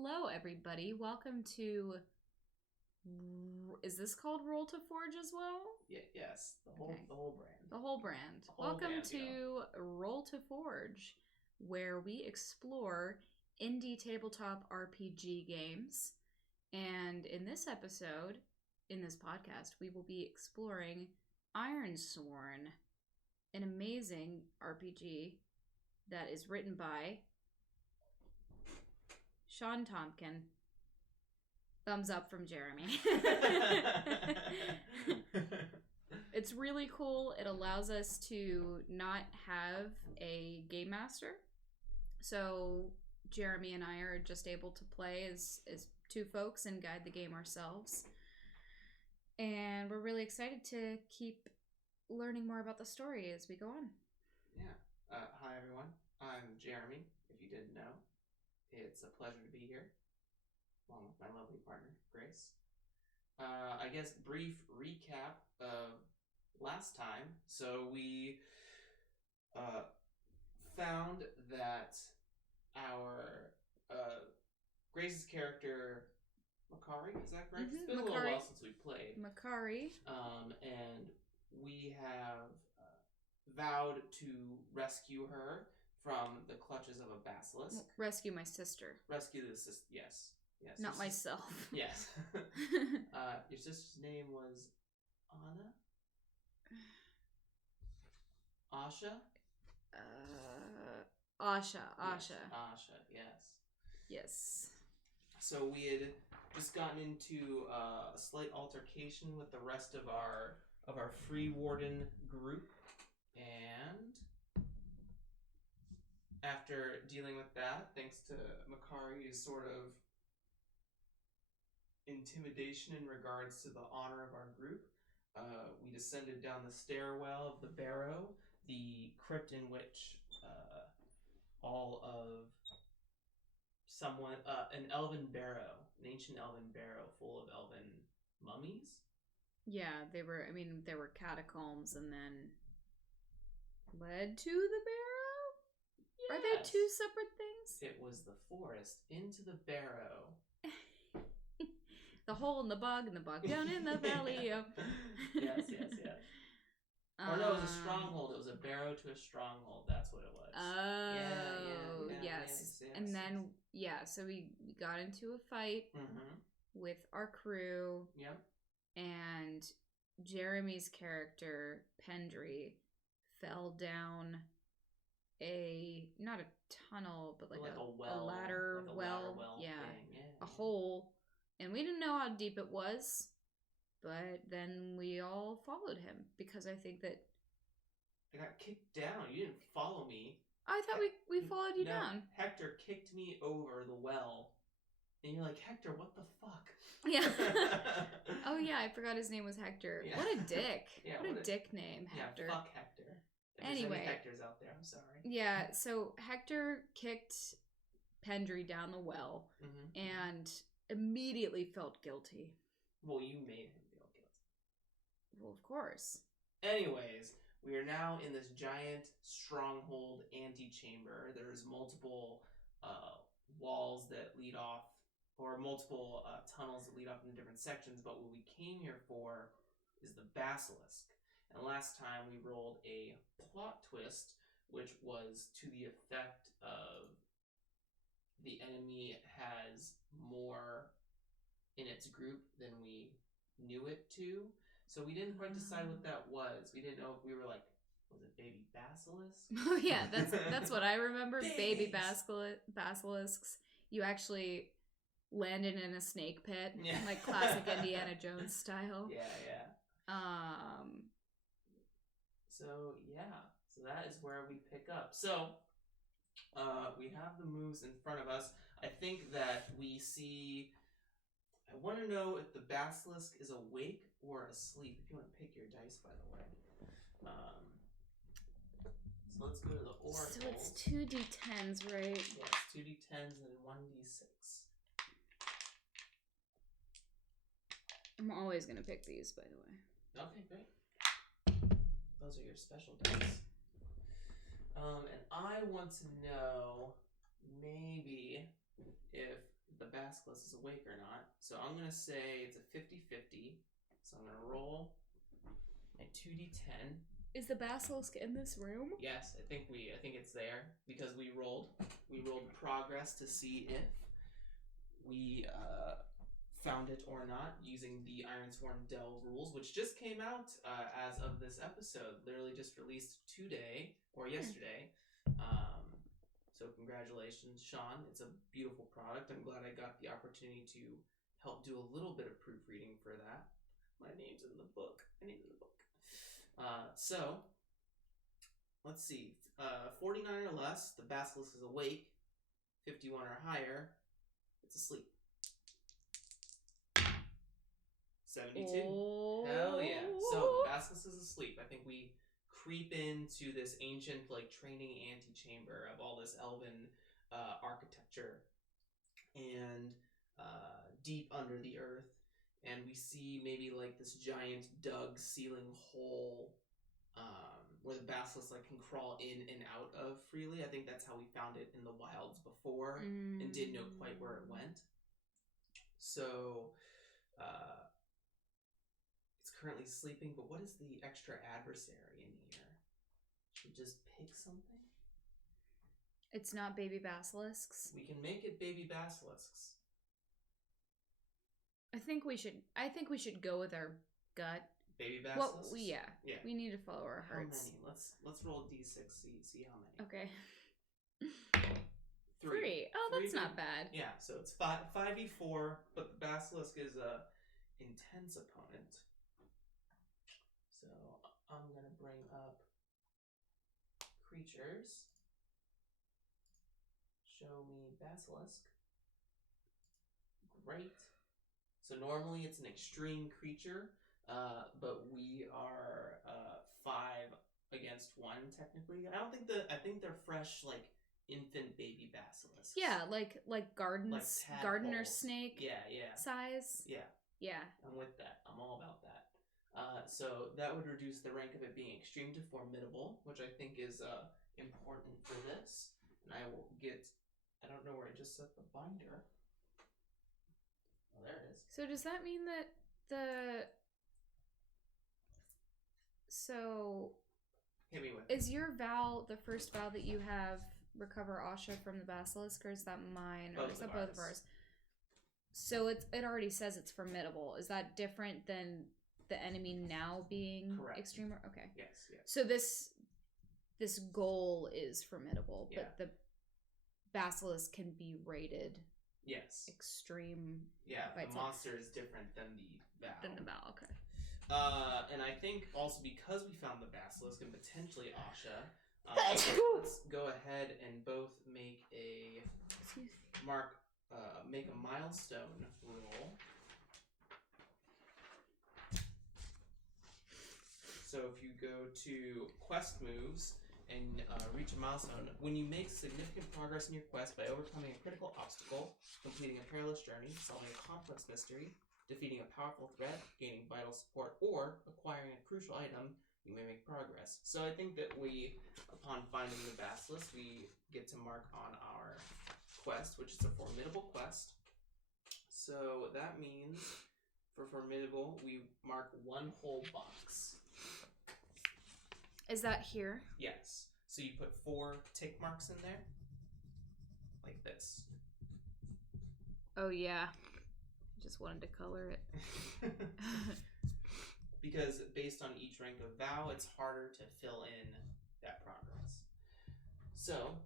Hello, everybody. Welcome to. Is this called Roll to Forge as well? Yes, the whole brand. The whole brand. Welcome to Roll to Forge, where we explore indie tabletop RPG games. And in this episode, in this podcast, we will be exploring Ironsworn, an amazing RPG that is written by Sean Tompkin. Thumbs up from Jeremy. It's really cool. It allows us to not have a game master. So Jeremy and I are just able to play as two folks and guide the game ourselves. And we're really excited to keep learning more about the story as we go on. Yeah. Hi, everyone. I'm Jeremy, if you didn't know. It's a pleasure to be here, along with my lovely partner, Grace. I guess brief recap of last time. So we found that our Grace's character, Makari, is that correct? It's been a little while since we played. Makari. And we have vowed to rescue her from the clutches of a basilisk. Rescue my sister. Rescue the sister, yes. Yes. Not myself. Yes. Your sister's name was Anna? Asha? Asha. Yes, Asha, yes. Yes. So we had just gotten into a slight altercation with the rest of our free warden group, and after dealing with that, thanks to Makari's sort of intimidation in regards to the honor of our group, we descended down the stairwell of the barrow, the crypt in which all of an elven barrow, an ancient elven barrow full of elven mummies. Yeah, there were catacombs and then led to the barrow? Yes. Are they two separate things? It was the forest into the barrow. The hole in the bog and the bog down in the valley. Yes. Or no, it was a stronghold. It was a barrow to a stronghold. That's what it was. Oh, yes. And then, so we got into a fight with our crew. Yep. And Jeremy's character, Pendry, fell down not a tunnel, but like a well, ladder well. Yeah. A hole. And we didn't know how deep it was, but then we all followed him because I think that I got kicked down. You didn't follow me. I thought we followed you down. Hector kicked me over the well. And you're like, Hector, what the fuck? Yeah. Oh, yeah, I forgot his name was Hector. Yeah. What a dick. What a dick name, Hector. Yeah, fuck Hector. If anyway. there's any Hectors out there, I'm sorry. Yeah, so Hector kicked Pendry down the well and immediately felt guilty. Well, you made him feel guilty. Well, of course. Anyways, we are now in this giant stronghold antechamber. There's multiple walls that lead off, or multiple tunnels that lead off in different sections, but what we came here for is the basilisk. And last time we rolled a plot twist, which was to the effect of the enemy has more in its group than we knew it to. So we didn't quite decide what that was. We didn't know if we were like, was it baby basilisk? Oh yeah, that's what I remember. Baby basilisks. You actually landed in a snake pit, like classic Indiana Jones style. Yeah. So that is where we pick up. So we have the moves in front of us. I think that we see. I want to know if the basilisk is awake or asleep. If you want to pick your dice, by the way. So let's go to the oracle. So it's 2d10s, right? Yes, 2d10s and 1d6. I'm always going to pick these, by the way. Okay, great. Those are your special dice. And I want to know maybe if the basilisk is awake or not. So I'm going to say it's a 50-50. So I'm going to roll my 2d10. Is the basilisk in this room? Yes, I think it's there because we rolled progress to see if we found it or not using the Ironsworn Dell rules, which just came out as of this episode, literally just released today or yesterday. So congratulations, Sean. It's a beautiful product. I'm glad I got the opportunity to help do a little bit of proofreading for that. My name's in the book. So let's see. 49 or less, the basilisk is awake. 51 or higher, it's asleep. 72. Oh. Hell yeah. So the basilisk is asleep. I think we creep into this ancient training antechamber of all this elven architecture and deep under the earth, and we see maybe this giant dug ceiling hole where the basilisk can crawl in and out of freely. I think that's how we found it in the wilds before and didn't know quite where it went. So it's currently sleeping, but what is the extra adversary in here? Should we just pick something? It's not baby basilisks. We can make it baby basilisks. I think we should go with our gut. Baby basilisks? Well, yeah. We need to follow our hearts. How many? Let's roll a d6, see how many. Okay. 3. Oh, that's not bad. Yeah, so it's 5e4, but the basilisk is a intense opponent. So I'm gonna bring up creatures. Show me basilisk. Great. So normally it's an extreme creature, but we are 5 against 1 technically. I think they're fresh infant baby basilisks. Yeah, like gardener snake. Yeah. Size. Yeah. I'm with that. I'm all about that. So that would reduce the rank of it being extreme to formidable, which I think is important for this. And I will get. I don't know where I just set the binder. Oh, there it is. So does that mean that Hit me with is your vow the first vow that you have recover Asha from the basilisk, or is that mine, or is that both of ours? So it already says it's formidable. Is that different than the enemy now being correct? Extreme? Okay. Yes. So this goal is formidable, but the basilisk can be rated. Yes. Extreme. Yeah, the monster is different than the vow. Okay. And I think also because we found the basilisk and potentially Asha, let's go ahead and both make a make a milestone roll. So if you go to quest moves and reach a milestone, when you make significant progress in your quest by overcoming a critical obstacle, completing a perilous journey, solving a complex mystery, defeating a powerful threat, gaining vital support, or acquiring a crucial item, you may make progress. So I think that upon finding the basilisk, we get to mark on our quest, which is a formidable quest. So that means for formidable, we mark 1 whole box. Is that here? Yes. So you put 4 tick marks in there, like this. Oh yeah. I just wanted to color it. Because based on each rank of vow, it's harder to fill in that progress. So,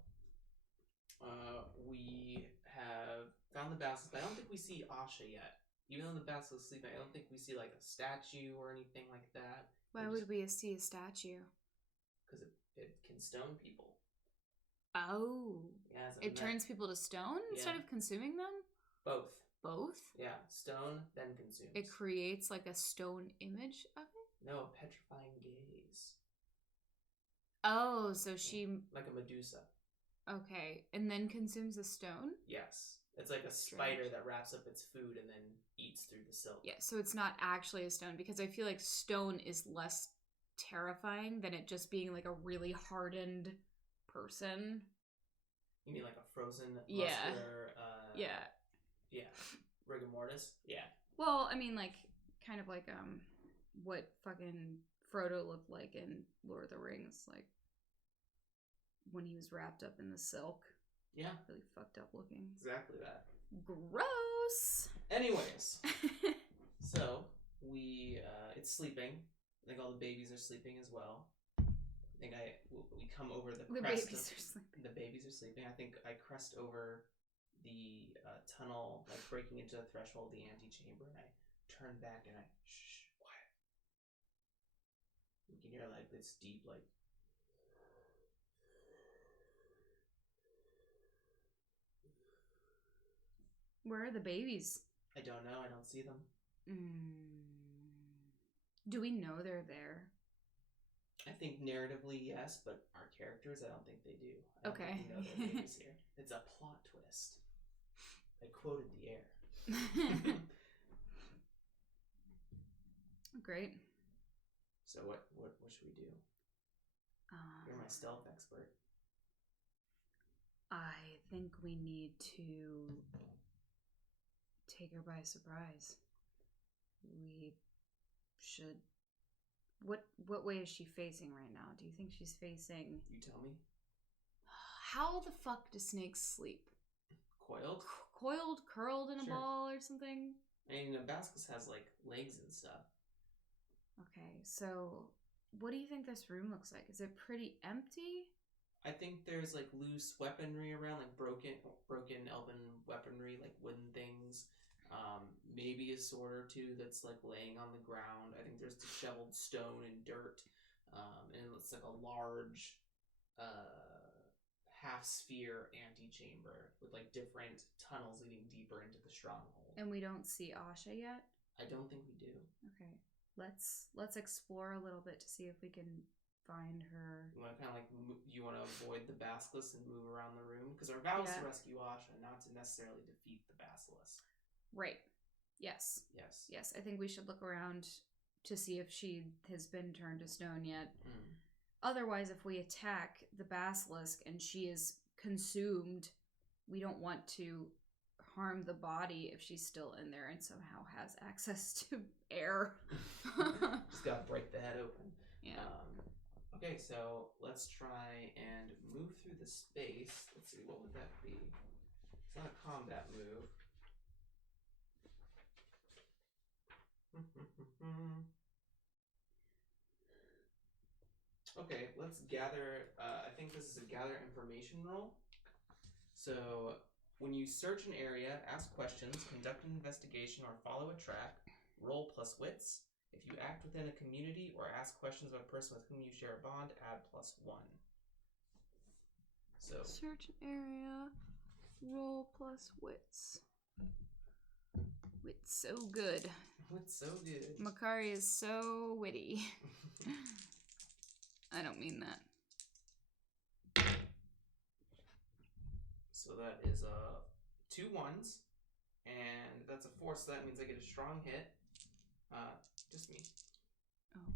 we have found the basilisk. I don't think we see Asha yet. Even though the basilisk is sleeping, I don't think we see a statue or anything like that. Why would we see a statue? Because it can stone people. Oh. Yeah, it turns people to stone instead of consuming them? Both. Both? Yeah, stone, then consumes. It creates a stone image of it? No, a petrifying gaze. Oh, so she... Like a Medusa. Okay, and then consumes a stone? Yes. It's like a spider that wraps up its food and then eats through the silk. Yeah, so it's not actually a stone, because I feel like stone is less terrifying than it just being a really hardened person. You mean like a frozen muscular... Yeah. Yeah. Rigor mortis? Yeah. Well, I mean, like, kind of like, what fucking Frodo looked like in Lord of the Rings, like, when he was wrapped up in the silk. Yeah. Really fucked up looking. Exactly that. Gross! Anyways. So, it's sleeping. I think all the babies are sleeping as well. I think we come over the crest babies are sleeping. The babies are sleeping. I think I crest over the tunnel, like breaking into the threshold of the antechamber, and I turn back and I shh, quiet. You can hear like this deep, like. Where are the babies? I don't know. I don't see them. Do we know they're there? I think narratively, yes, but our characters, I don't think they do. I don't Okay. think we know they're babies here. It's a plot twist. I quoted the air. Great. So what should we do? You're my stealth expert. I think we need to take her by surprise. We should. What way is she facing right now? Do you think she's facing? You tell me. How the fuck do snakes sleep? Coiled? Coiled, curled in a ball or something? I mean, a basilisk has like legs and stuff. Okay, so what do you think this room looks like? Is it pretty empty? I think there's like loose weaponry around, like broken elven weaponry, like wooden things. Maybe a sword or two that's like laying on the ground. I think there's disheveled stone and dirt, and it looks like a large half sphere antechamber with like different tunnels leading deeper into the stronghold. And we don't see Asha yet? I don't think we do. Okay. Let's explore a little bit to see if we can find her. You want to kind of like you want to avoid the basilisk and move around the room because our vow is to rescue Asha, not to necessarily defeat the basilisk. Right. Yes. Yes. Yes. I think we should look around to see if she has been turned to stone yet. Otherwise, if we attack the basilisk and she is consumed, we don't want to harm the body if she's still in there and somehow has access to air. Just gotta break the head open. Yeah. Okay, so let's try and move through the space. Let's see, what would that be? It's not a combat move. Okay, let's gather. I think this is a gather information roll. So when you search an area, ask questions, conduct an investigation, or follow a track, roll plus wits. If you act within a community or ask questions about a person with whom you share a bond, add +1. So search an area, roll plus wits. Wit's so good. Wit's so good. Makari is so witty. I don't mean that. So that is 2 1s, and that's a 4. So that means I get a strong hit. Just me. Oh.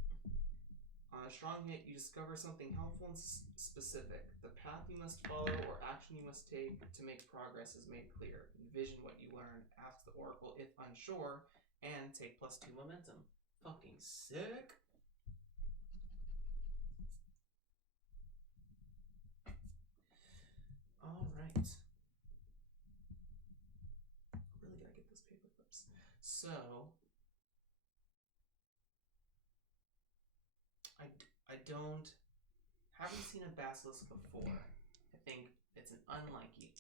On a strong hit, you discover something helpful and specific. The path you must follow or action you must take to make progress is made clear. Envision what you learn, ask the oracle if unsure, and take +2 momentum. Fucking sick. Alright. Really gotta get those paper clips. So haven't seen a basilisk before. I think it's an unlikely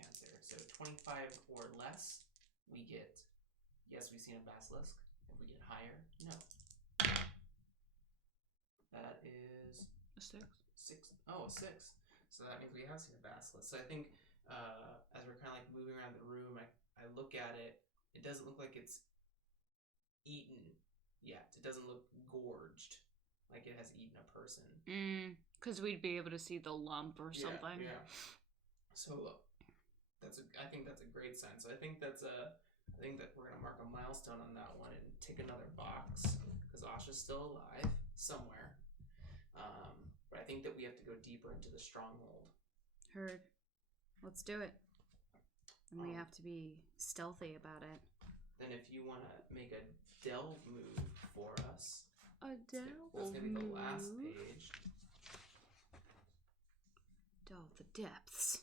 answer. So 25 or less, we get, yes, we've seen a basilisk. If we get higher, no. That is a 6. Oh, a 6. So that means we have seen a basilisk. So I think as we're kind of like moving around the room, I look at it. It doesn't look like it's eaten yet. It doesn't look gorged. Like it has eaten a person. Because we'd be able to see the lump or something. Yeah. So I think that's a great sign. So I think that we're gonna mark a milestone on that one and tick another box because Asha's still alive somewhere. But I think that we have to go deeper into the stronghold. Heard. Let's do it. And we have to be stealthy about it. Then if you want to make a delve move for us. A delve That's going to be the last page. Delve the depths.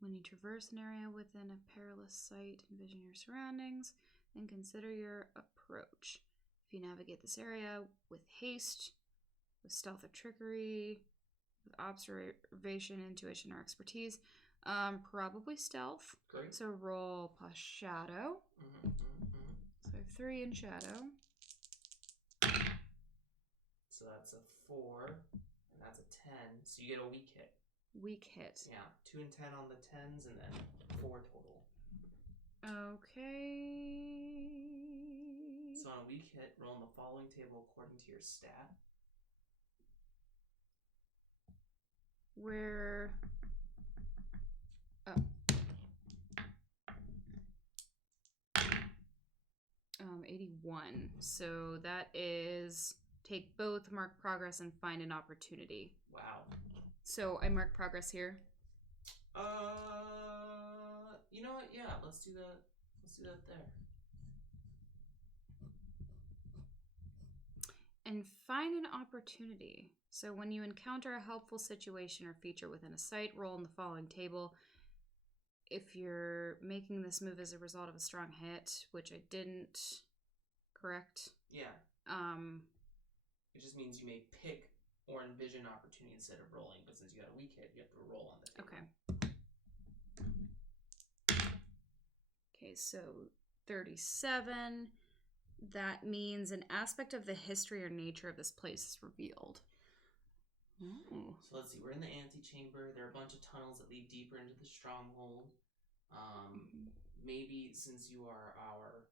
When you traverse an area within a perilous site, envision your surroundings, then consider your approach. If you navigate this area with haste, with stealth or trickery, with observation, intuition, or expertise, probably stealth. Great. So roll plus shadow. So I have 3 in shadow. So that's a 4, and that's a 10. So you get a weak hit. Weak hit. Yeah, 2 and 10 on the 10s, and then 4 total. Okay. So on a weak hit, roll on the following table according to your stat. Where... Oh. 81. So that is take both, mark progress, and find an opportunity. Wow. So I mark progress here. You know what? Yeah, let's do that. Let's do that there. And find an opportunity. So when you encounter a helpful situation or feature within a site, roll in the following table. If you're making this move as a result of a strong hit, which I didn't, correct? Yeah. It just means you may pick or envision opportunity instead of rolling, but since you got a weak hit, you have to roll on the table. Okay, so 37. That means an aspect of the history or nature of this place is revealed. Ooh. So let's see. We're in the antechamber. There are a bunch of tunnels that lead deeper into the stronghold. Maybe since you are our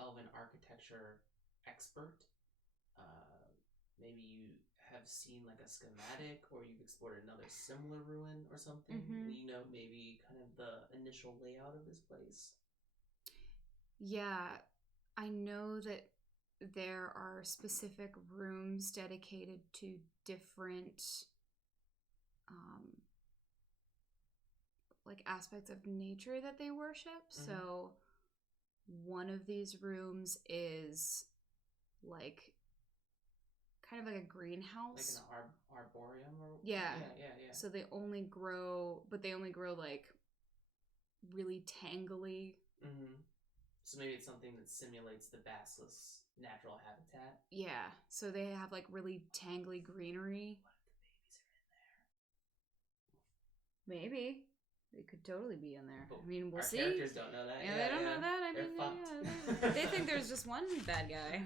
elven architecture expert, maybe you have seen like a schematic, or you've explored another similar ruin or something. You know, maybe kind of the initial layout of this place. Yeah, I know that there are specific rooms dedicated to different like aspects of nature that they worship. So one of these rooms is like kind of like a greenhouse, like an arboreum, or yeah. Yeah. So they only grow, but they only grow like really tangly. So maybe it's something that simulates the basilisk's natural habitat. Yeah, so they have like really tangly greenery. What if the babies are in there? Maybe. They could totally be in there. But I mean, we'll see. Our characters don't know that. Yeah, they don't know that. I They're mean, fucked. yeah, they think there's just one bad guy.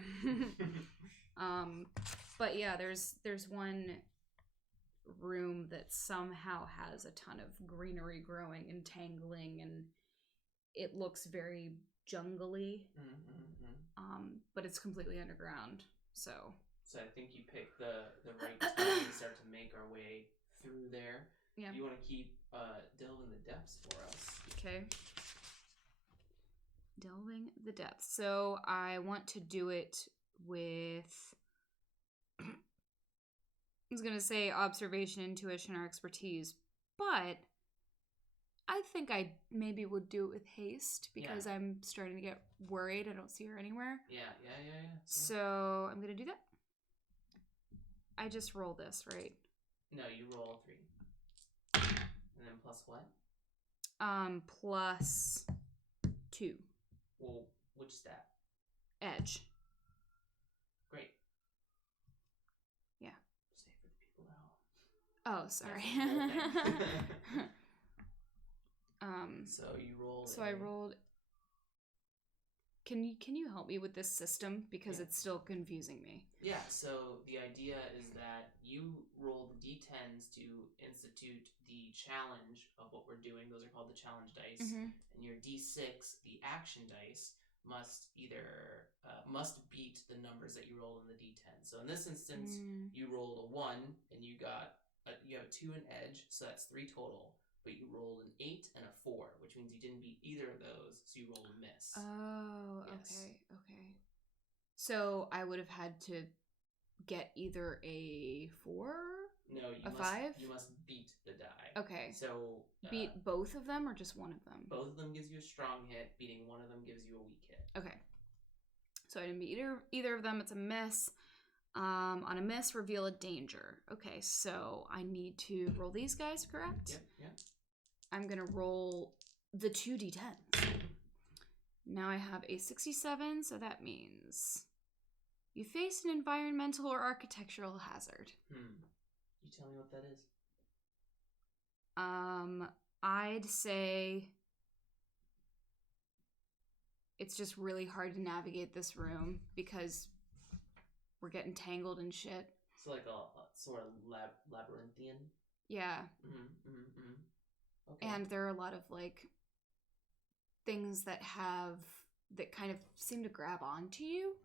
But yeah, there's one room that somehow has a ton of greenery growing and tangling, and it looks very jungly. But it's completely underground. So I think you picked the right time to start to make our way through there. Yeah. You want to keep delving the depths for us. Okay. Delving the depths. So I want to do it with... I was going to say observation, intuition, or expertise, but I think I maybe would do it with haste because I'm starting to get worried. I don't see her anywhere. Yeah. So I'm going to do that. I just roll this, right? No, you roll 3. And then plus what? Plus 2. Well, which stat? Edge. Great. Yeah. Say for the people at home. Oh, sorry. So you rolled. So I rolled. Can you help me with this system because it's still confusing me? Yeah. So the idea is that you roll the d10s to institute the challenge of what we're doing. Those are called the challenge dice, and your d6, the action dice, must either must beat the numbers that you roll in the d10. So in this instance, you rolled a 1, and you have a 2 in edge, so that's 3 total. But you rolled an 8 and a 4, which means you didn't beat either of those, so you rolled a miss. Oh, yes. Okay. So I would have had to get either a 4 No, A 5? You must beat the die. Okay. So beat both of them or just one of them? Both of them gives you a strong hit. Beating one of them gives you a weak hit. Okay. So I didn't beat either of them. It's a miss. On a miss, reveal a danger. Okay, so I need to roll these guys, correct? Yep. I'm gonna roll the 2d10s. Now I have a 67, so that means you face an environmental or architectural hazard. You tell me what that is. I'd say it's just really hard to navigate this room because we're getting tangled and shit. So like a sort of labyrinthian? Yeah. Okay. And there are a lot of like things that kind of seem to grab onto you.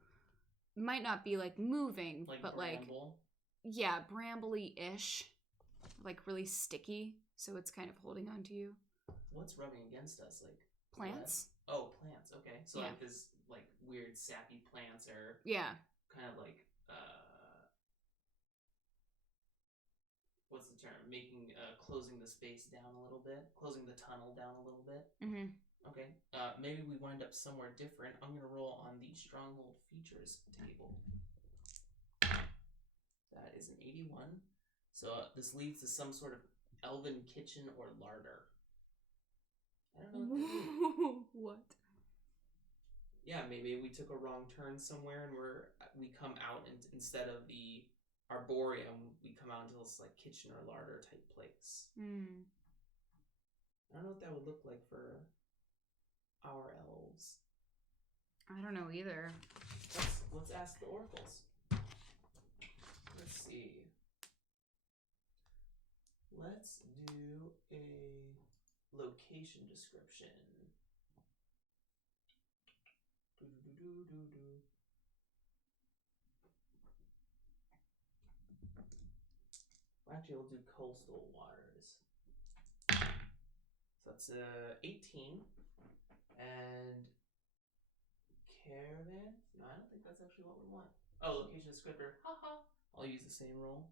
Might not be like moving, like but bramble? like yeah, brambly-ish. Like really sticky, so it's kind of holding onto you. What's rubbing against us? Like plants? Web? Oh, plants. Okay. So yeah. like this like weird sappy plants are kind of like what's the term? Making closing the space down a little bit, closing the tunnel down a little bit. Okay. Maybe we wind up somewhere different. I'm gonna roll on the stronghold features table. That is an 81. So this leads to some sort of elven kitchen or larder. I don't know what that means. What? Yeah, maybe we took a wrong turn somewhere and we come out and instead of the arboreum, we come out into this like kitchen or larder type place. I don't know what that would look like for our elves. I don't know either. Let's ask the oracles. Let's see. Let's do a location description. Actually, we'll do coastal waters. So that's 18. And caravan? No, I don't think that's actually what we want. Oh, location descriptor. Haha. I'll use the same roll.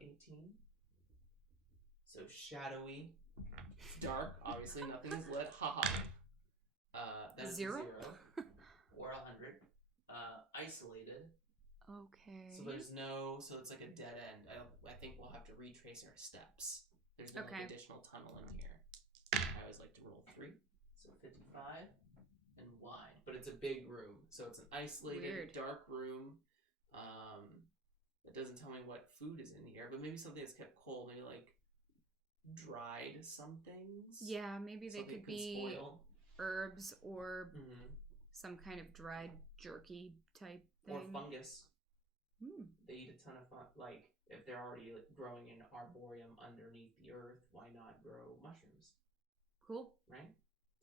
18. So shadowy. Dark, obviously. Nothing is lit. Haha. That is 0? 0. Or 100. Isolated. Okay. So so it's like a dead end. I think we'll have to retrace our steps. There's no like, additional tunnel in here. I always like to roll 3. So 55 and wide. But it's a big room. So it's an isolated, dark room. It doesn't tell me what food is in here, but maybe something that's kept cold. Maybe like dried some things. Yeah, maybe they could be spoil. Herbs or some kind of dried jerky type thing. Or fungus. They eat a ton of like if they're already like, growing in arboreum underneath the earth, why not grow mushrooms? Cool. Right?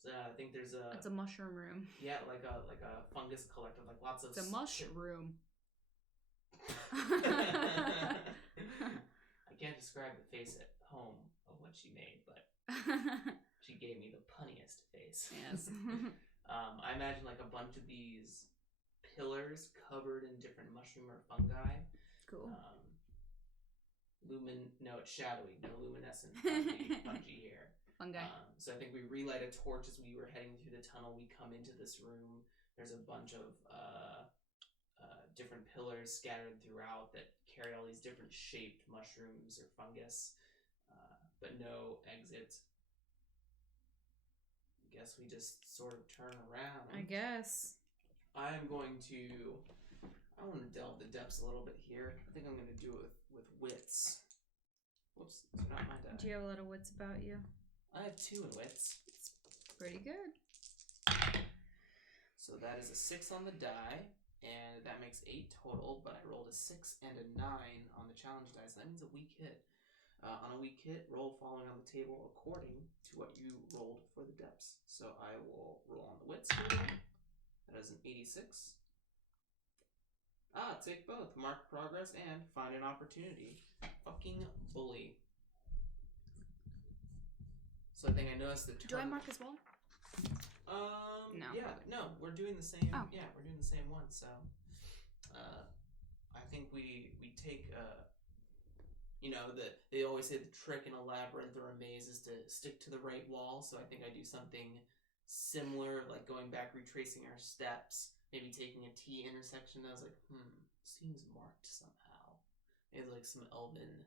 So I think there's it's a mushroom room. Yeah, like a fungus collective, like lots of. It's a mushroom. I can't describe the face at home of what she made, but she gave me the punniest face. Yes. I imagine like a bunch of these pillars covered in different mushroom or fungi. Cool. It's shadowy, no luminescent fungi here. Fungi. So I think we relight a torch as we were heading through the tunnel. We come into this room. There's a bunch of different pillars scattered throughout that carry all these different shaped mushrooms or fungus, but no exit. I guess we just sort of turn around. I guess. I want to delve the depths a little bit here. I think I'm going to do it with wits. Whoops, these are not my die. Do you have a lot of wits about you? I have 2 in wits. It's pretty good. So that is a 6 on the die, and that makes 8 total, but I rolled a 6 and a 9 on the challenge die, so that means a weak hit. On a weak hit, roll following on the table according to what you rolled for the depths. So I will roll on the wits. That is an 86. Take both. Mark progress and find an opportunity. Fucking bully. So I think I noticed the turn. Do I mark as well? No. Yeah, no, we're doing the same. Oh. Yeah, we're doing the same one. So, I think we take they always say the trick in a labyrinth or a maze is to stick to the right wall. So I think I do something similar, like going back, retracing our steps, maybe taking a T intersection. I was like, seems marked somehow. Maybe like some elven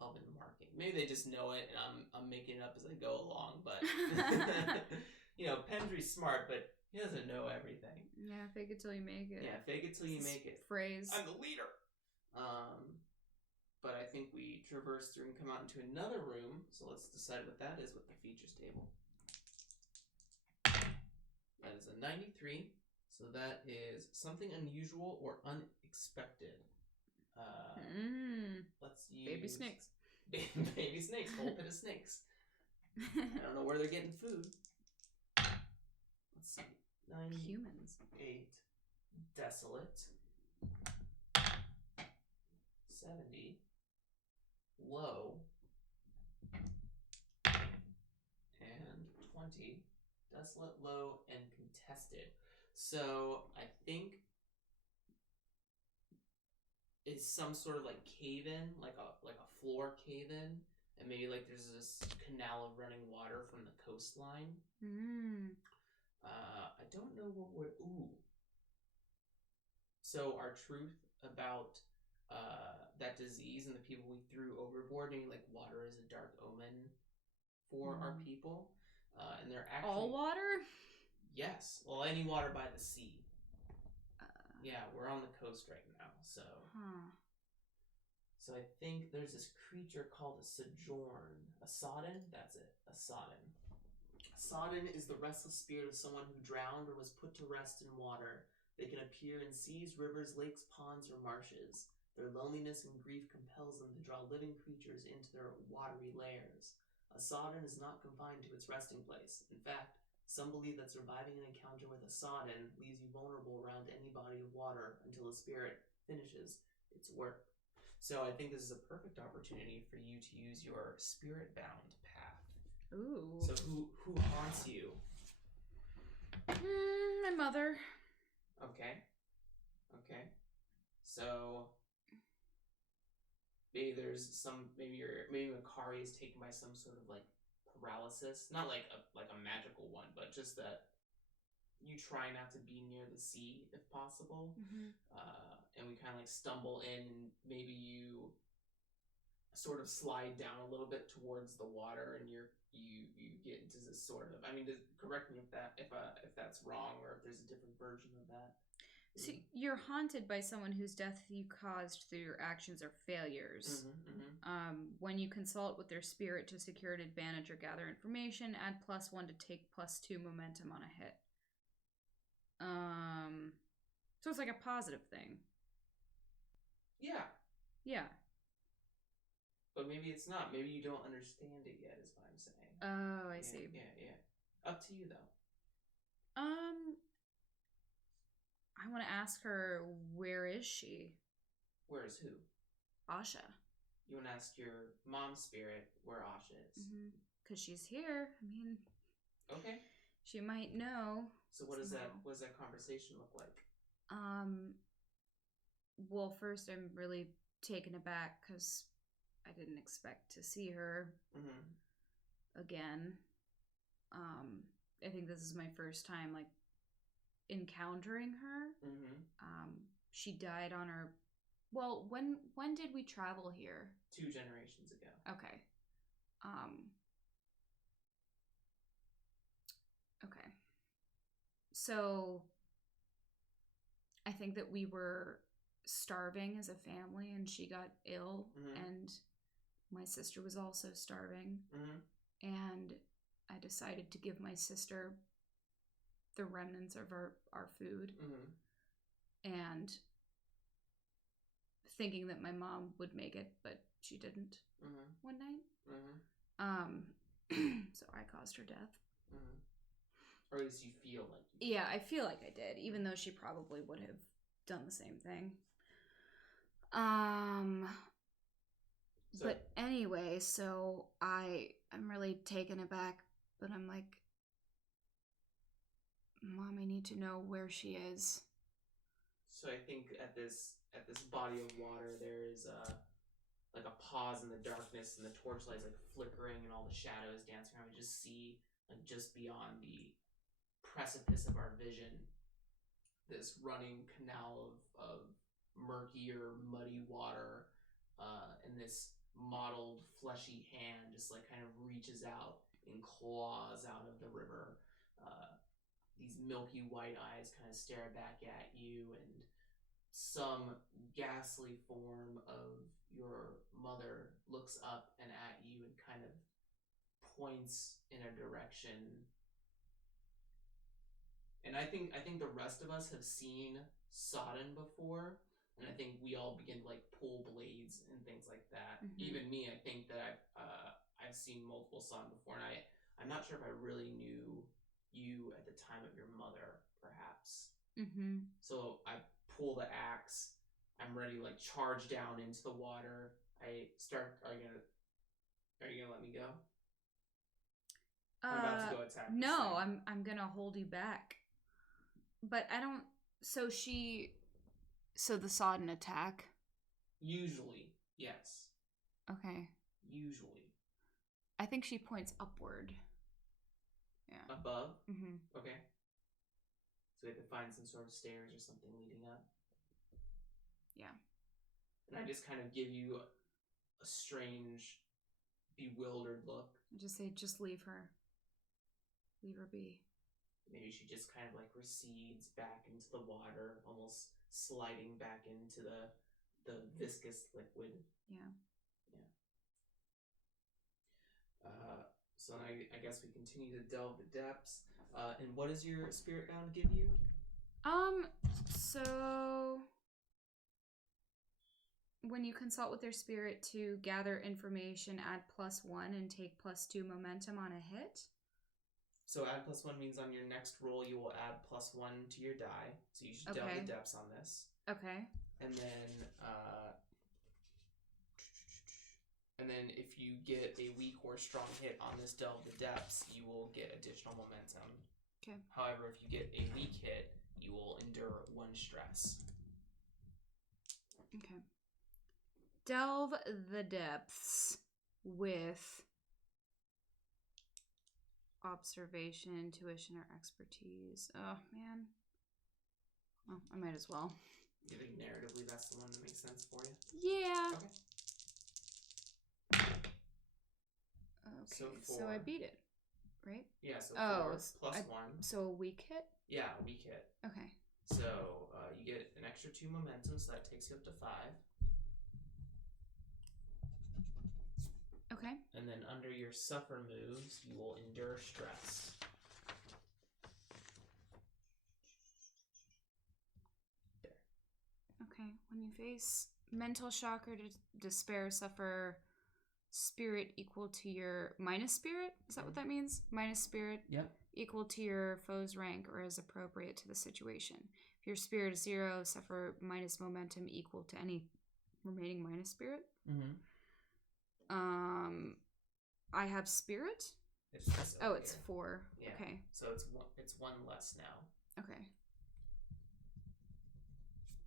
marking. Maybe they just know it, and I'm making it up as I go along. But Pendry's smart, but he doesn't know everything. Yeah, fake it till you make it. Yeah, fake it till you make it. Phrase. I'm the leader. But I think we traverse through and come out into another room. So let's decide what that is with the features table. That is a 93. So that is something unusual or unexpected. Let's use... Baby snakes. Baby snakes. Whole pit of snakes. I don't know where they're getting food. Let's see. 9, Humans. 8. Desolate. 70. Low. And 20. Desolate, low, and contested. So I think it's some sort of like cave-in, like a floor cave-in, and maybe like there's this canal of running water from the coastline. I don't know what would. So our truth about that disease and the people we threw overboard, maybe like water is a dark omen for our people, and they're actually all water. Yes, well, any water by the sea. Yeah, we're on the coast right now, so. So I think there's this creature called a sojourn. A sodden? That's it. A sodden. A sodden is the restless spirit of someone who drowned or was put to rest in water. They can appear in seas, rivers, lakes, ponds, or marshes. Their loneliness and grief compels them to draw living creatures into their watery lairs. A sodden is not confined to its resting place. In fact, some believe that surviving an encounter with a sodden leaves you vulnerable around any body of water until the spirit finishes its work. So I think this is a perfect opportunity for you to use your spirit-bound path. Ooh. So who haunts you? My mother. Okay. So maybe maybe Makari is taken by some sort of like paralysis, not like a magical one, but just that you try not to be near the sea if possible. And we kind of like stumble in, and maybe you sort of slide down a little bit towards the water, and you get into this sort of, correct me if that's wrong, or if there's a different version of that. So you're haunted by someone whose death you caused through your actions or failures. When you consult with their spirit to secure an advantage or gather information, add +1 to take +2 momentum on a hit. So it's like a positive thing. Yeah. But maybe it's not. Maybe you don't understand it yet, is what I'm saying. Oh, I see. Yeah. Up to you, though. I want to ask her, where is she? Where is who? Asha. You want to ask your mom's spirit where Asha is? Because she's here. Okay. She might know. So what does that conversation look like? Well, first I'm really taken aback because I didn't expect to see her again. I think this is my first time like encountering her. She died on her. Well, when did we travel here? 2 generations ago. Okay. Okay. So I think that we were starving as a family, and she got ill, and my sister was also starving, and I decided to give my sister the remnants of our food, and thinking that my mom would make it, but she didn't one night. So I caused her death. Or at least you feel like you did. Yeah, I feel like I did, even though she probably would have done the same thing. But anyway, so I'm really taken aback, but I'm like, Mom, I need to know where she is. So I think at this body of water there is like a pause in the darkness, and the torchlight's like flickering, and all the shadows dancing around. We just see like just beyond the precipice of our vision, this running canal of murkier, muddy water, and this mottled, fleshy hand just like kind of reaches out and claws out of the river. These milky white eyes kind of stare back at you, and some ghastly form of your mother looks up and at you and kind of points in a direction. And I think the rest of us have seen Sodden before, and I think we all begin to like pull blades and things like that. Mm-hmm. Even me, I think that I've seen multiple Sodden before, and I'm not sure if I really knew you at the time of your mother, perhaps. Mm-hmm. So I pull the axe. I'm ready to like charge down into the water. I start. Are you gonna let me go? I'm about to go attack. No, I'm gonna hold you back. But I don't. So the sodden attack. Usually, yes. Okay. Usually. I think she points upward. Yeah. Above. Mm-hmm. Okay. So we have to find some sort of stairs or something leading up. Yeah. And I just kind of give you a strange, bewildered look. I just say, just leave her. Leave her be. Maybe she just kind of like recedes back into the water, almost sliding back into the viscous liquid. Yeah. So I guess we continue to delve the depths. And what does your spirit bound give you? So when you consult with your spirit to gather information, add +1 and take +2 momentum on a hit. So add +1 means on your next roll you will add +1 to your die. So you should delve the depths on this. Okay. And then if you get a weak or strong hit on this delve the depths, you will get additional momentum. Okay. However, if you get a weak hit, you will endure 1 stress. Okay. Delve the depths with observation, intuition, or expertise. Oh, man. Oh, I might as well. You think narratively that's the one that makes sense for you? Yeah. Okay. Okay, so I beat it, right? Yeah, so 4 +1. So a weak hit? Yeah, a weak hit. Okay. So you get an extra 2 momentum, so that takes you up to 5. Okay. And then under your suffer moves, you will endure stress. There. Okay. When you face mental shock or despair, suffer spirit equal to your minus spirit. Is that what that means? Minus spirit. Yep. Equal to your foe's rank or as appropriate to the situation. If your spirit is 0, suffer minus momentum equal to any remaining minus spirit. Mm-hmm. I have spirit. It's 4. Yeah. Okay. So it's 1 less now. Okay.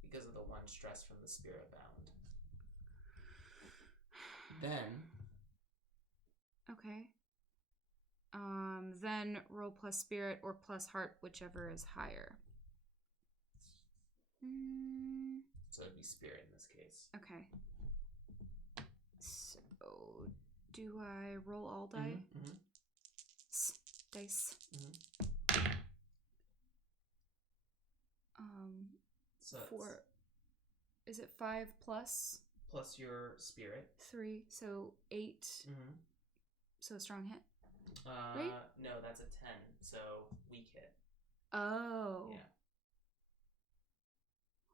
Because of the 1 stress from the spirit bound. Then. Okay. Then roll plus spirit or plus heart, whichever is higher. So it'd be spirit in this case. Okay. So, do I roll all die? Mm-hmm. Dice. Mm-hmm. So 4. Is it 5 plus? Plus your spirit. 3, so 8. Mm-hmm. So a strong hit. Right? No, that's a 10. So weak hit. Oh. Yeah.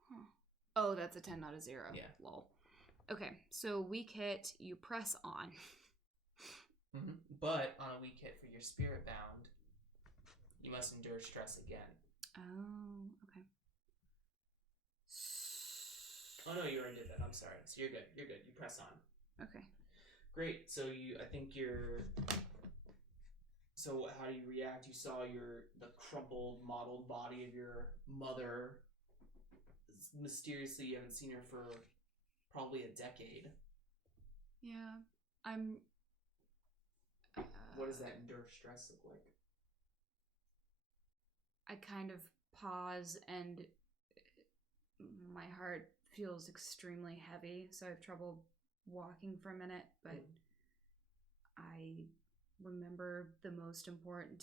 Huh. Oh, that's a 10, not a 0. Yeah. Lol. Okay, so weak hit, you press on. Mm-hmm. But on a weak hit for your spirit bound, you must endure stress again. Oh, okay. Oh no, you already did that. I'm sorry. So you're good. You're good. You press on. Okay. Great. So So how do you react? You saw the crumpled, mottled body of your mother. Mysteriously, you haven't seen her for probably a decade. Yeah. I'm... What does that endure stress look like? I kind of pause and my heart feels extremely heavy, so I have trouble walking for a minute, but I remember the most important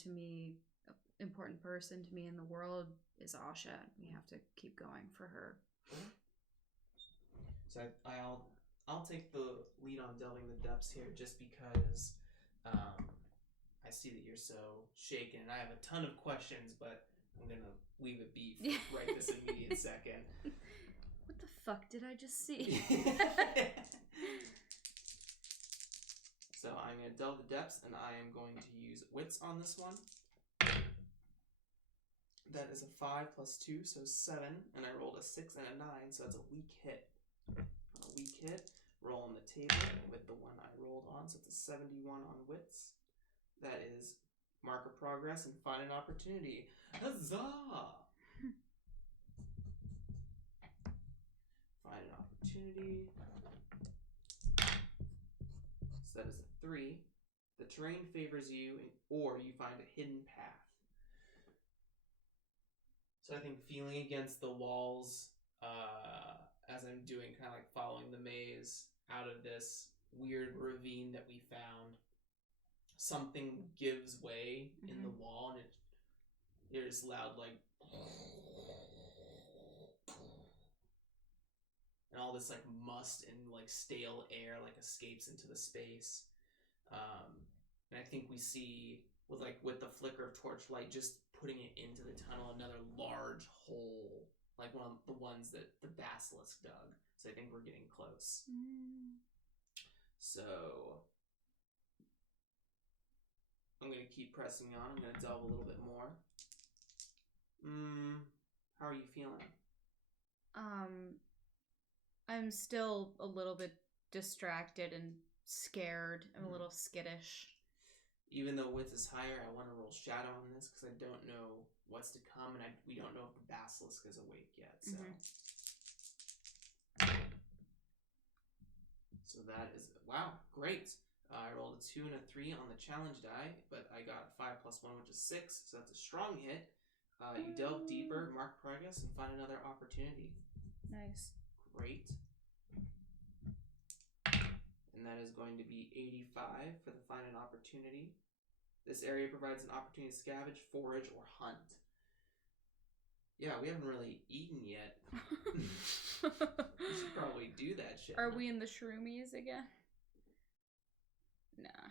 person to me in the world is Asha. We have to keep going for her. So I'll take the lead on delving the depths here, just because I see that you're so shaken, and I have a ton of questions, but I'm gonna leave it be for right this immediate second. What the fuck did I just see? So I'm gonna delve the depths, and I am going to use wits on this one. That is a 5 plus 2, so 7, and I rolled a 6 and a 9, so that's a weak hit. On a weak hit, roll on the table with the one I rolled on, so it's a 71 on wits. That is mark of progress and find an opportunity. Huzzah! Find an opportunity. So that is a 3. The terrain favors you, or you find a hidden path. So I think feeling against the walls as I'm doing, kind of like following the maze out of this weird ravine that we found, something gives way in the wall, and there's loud like, and all this like must and like stale air like escapes into the space. And I think we see with the flicker of torchlight, just putting it into the tunnel, another large hole, like one of the ones that the basilisk dug. So I think we're getting close. So I'm gonna keep pressing on. I'm gonna delve a little bit more. How are you feeling? I'm still a little bit distracted and scared. I'm a little skittish. Even though wits is higher, I want to roll shadow on this because I don't know what's to come, and we don't know if the basilisk is awake yet. So that is, wow, great. I rolled a 2 and a 3 on the challenge die, but I got 5 plus 1, which is 6, so that's a strong hit. You delve deeper, mark progress, and find another opportunity. Nice. Great. And that is going to be 85 for the find an opportunity. This area provides an opportunity to scavenge, forage, or hunt. Yeah, we haven't really eaten yet. We should probably do that shit. Are we in the shroomies again? Nah.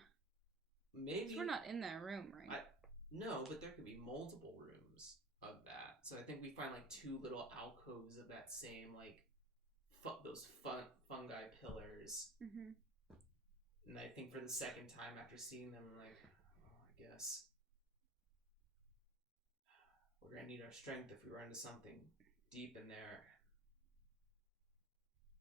Maybe. We're not in that room, right? No, but there could be multiple rooms of that. So I think we find like 2 little alcoves of that same, like, those fungi pillars. And I think for the second time after seeing them, I'm like, oh, I guess we're going to need our strength if we run into something deep in there.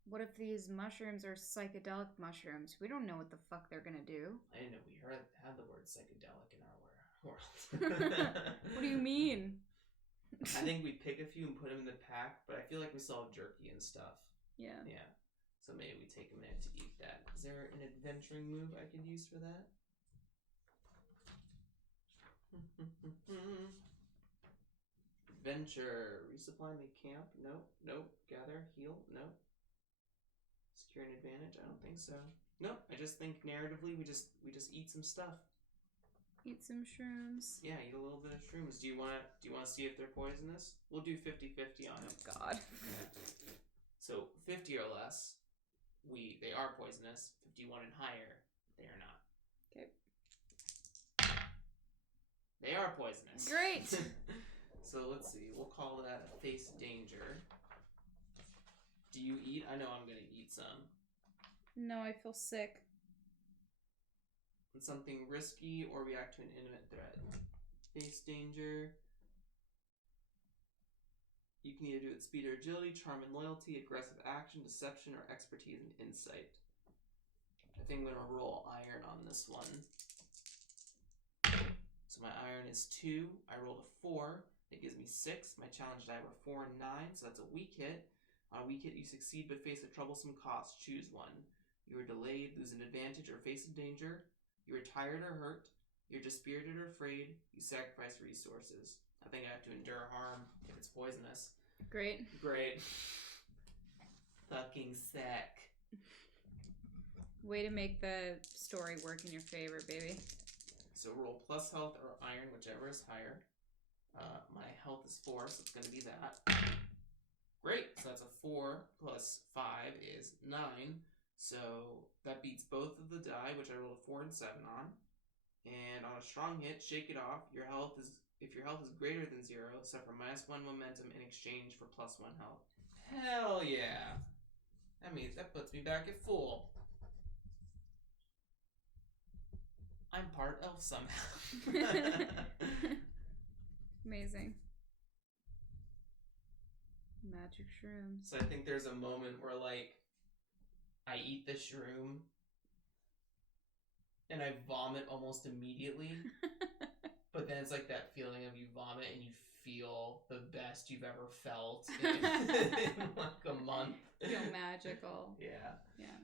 What if these mushrooms are psychedelic mushrooms? We don't know what the fuck they're going to do. I didn't know we had the word psychedelic in our world. What do you mean? I think we pick a few and put them in the pack, but I feel like we still have jerky and stuff. Yeah. So maybe we take a minute to eat that. Is there an adventuring move I could use for that? Adventure. Resupply, make camp. Nope. Gather, heal. Nope. Secure an advantage. I don't think so. Nope. I just think narratively we just eat some stuff. Eat some shrooms. Yeah, eat a little bit of shrooms. Do you want to see if they're poisonous? We'll do 50-50 on it. Oh God. So 50 or less, they are poisonous. 51 and higher, they are not. Okay. They are poisonous. Great. So let's see. We'll call that a face danger. Do you eat? I know I'm gonna eat some. No, I feel sick. And something risky or react to an intimate threat. Face danger. You can either do it speed or agility, charm and loyalty, aggressive action, deception, or expertise and insight. I think I'm going to roll iron on this one. So my iron is 2. I rolled a 4. It gives me 6. My challenge die were 4 and 9, so that's a weak hit. On a weak hit, you succeed but face a troublesome cost. Choose one. You are delayed, lose an advantage, or face a danger. You are tired or hurt. You're dispirited or afraid. You sacrifice resources. I think I have to endure harm if it's poisonous. Great. Fucking sick. Way to make the story work in your favor, baby. So roll plus health or iron, whichever is higher. My health is 4, so it's going to be that. Great. So that's a 4 plus 5 is 9. So that beats both of the die, which I rolled a 4 and 7 on. And on a strong hit, shake it off. If your health is greater than 0, suffer -1 momentum in exchange for +1 health. Hell yeah. That means that puts me back at full. I'm part elf somehow. Amazing. Magic shrooms. So I think there's a moment where, like, I eat the shroom and I vomit almost immediately. But then it's like that feeling of you vomit and you feel the best you've ever felt in like a month. Feel magical. Yeah. Yeah.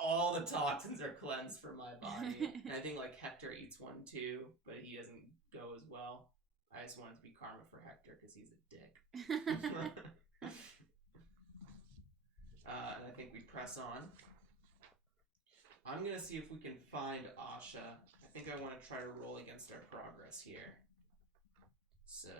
All the toxins are cleansed from my body. And I think like Hector eats one too, but he doesn't go as well. I just want it to be karma for Hector because he's a dick. And I think we press on. I'm going to see if we can find Asha. I think I want to try to roll against our progress here. So...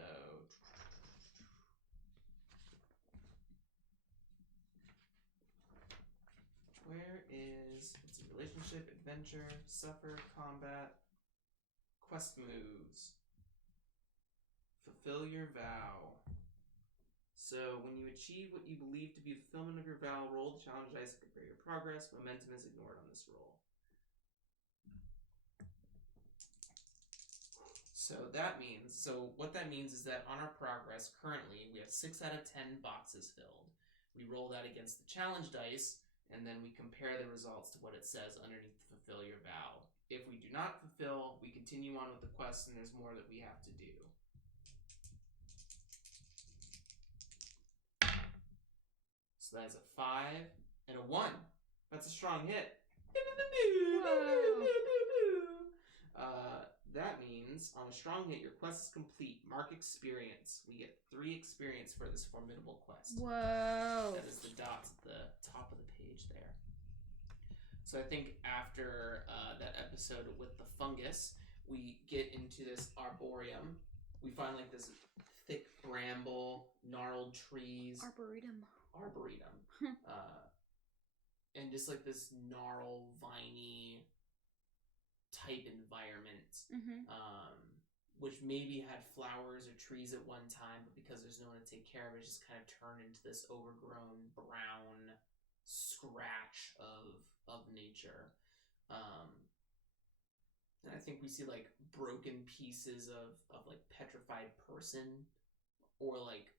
where is... let's see, relationship, adventure, suffer, combat, quest moves. Fulfill your vow. So when you achieve what you believe to be the fulfillment of your vow, roll the challenge dice to compare your progress. Momentum is ignored on this roll. So what that means is that on our progress, currently, we have 6 out of 10 boxes filled. We roll that against the challenge dice, and then we compare the results to what it says underneath the fulfill your vow. If we do not fulfill, we continue on with the quest, and there's more that we have to do. So that's a 5 and a 1. That's a strong hit. Whoa. That means on a strong hit, your quest is complete. Mark experience. We get 3 experience for this formidable quest. Whoa. That is the dots at the top of the page there. So I think after that episode with the fungus, we get into this arboreum. We find like this thick bramble, gnarled trees. Arboretum. And just like this gnarl, viney type environment, which maybe had flowers or trees at one time, but because there's no one to take care of it, it's just kind of turned into this overgrown brown scratch of nature. And I think we see like broken pieces of like petrified person, or like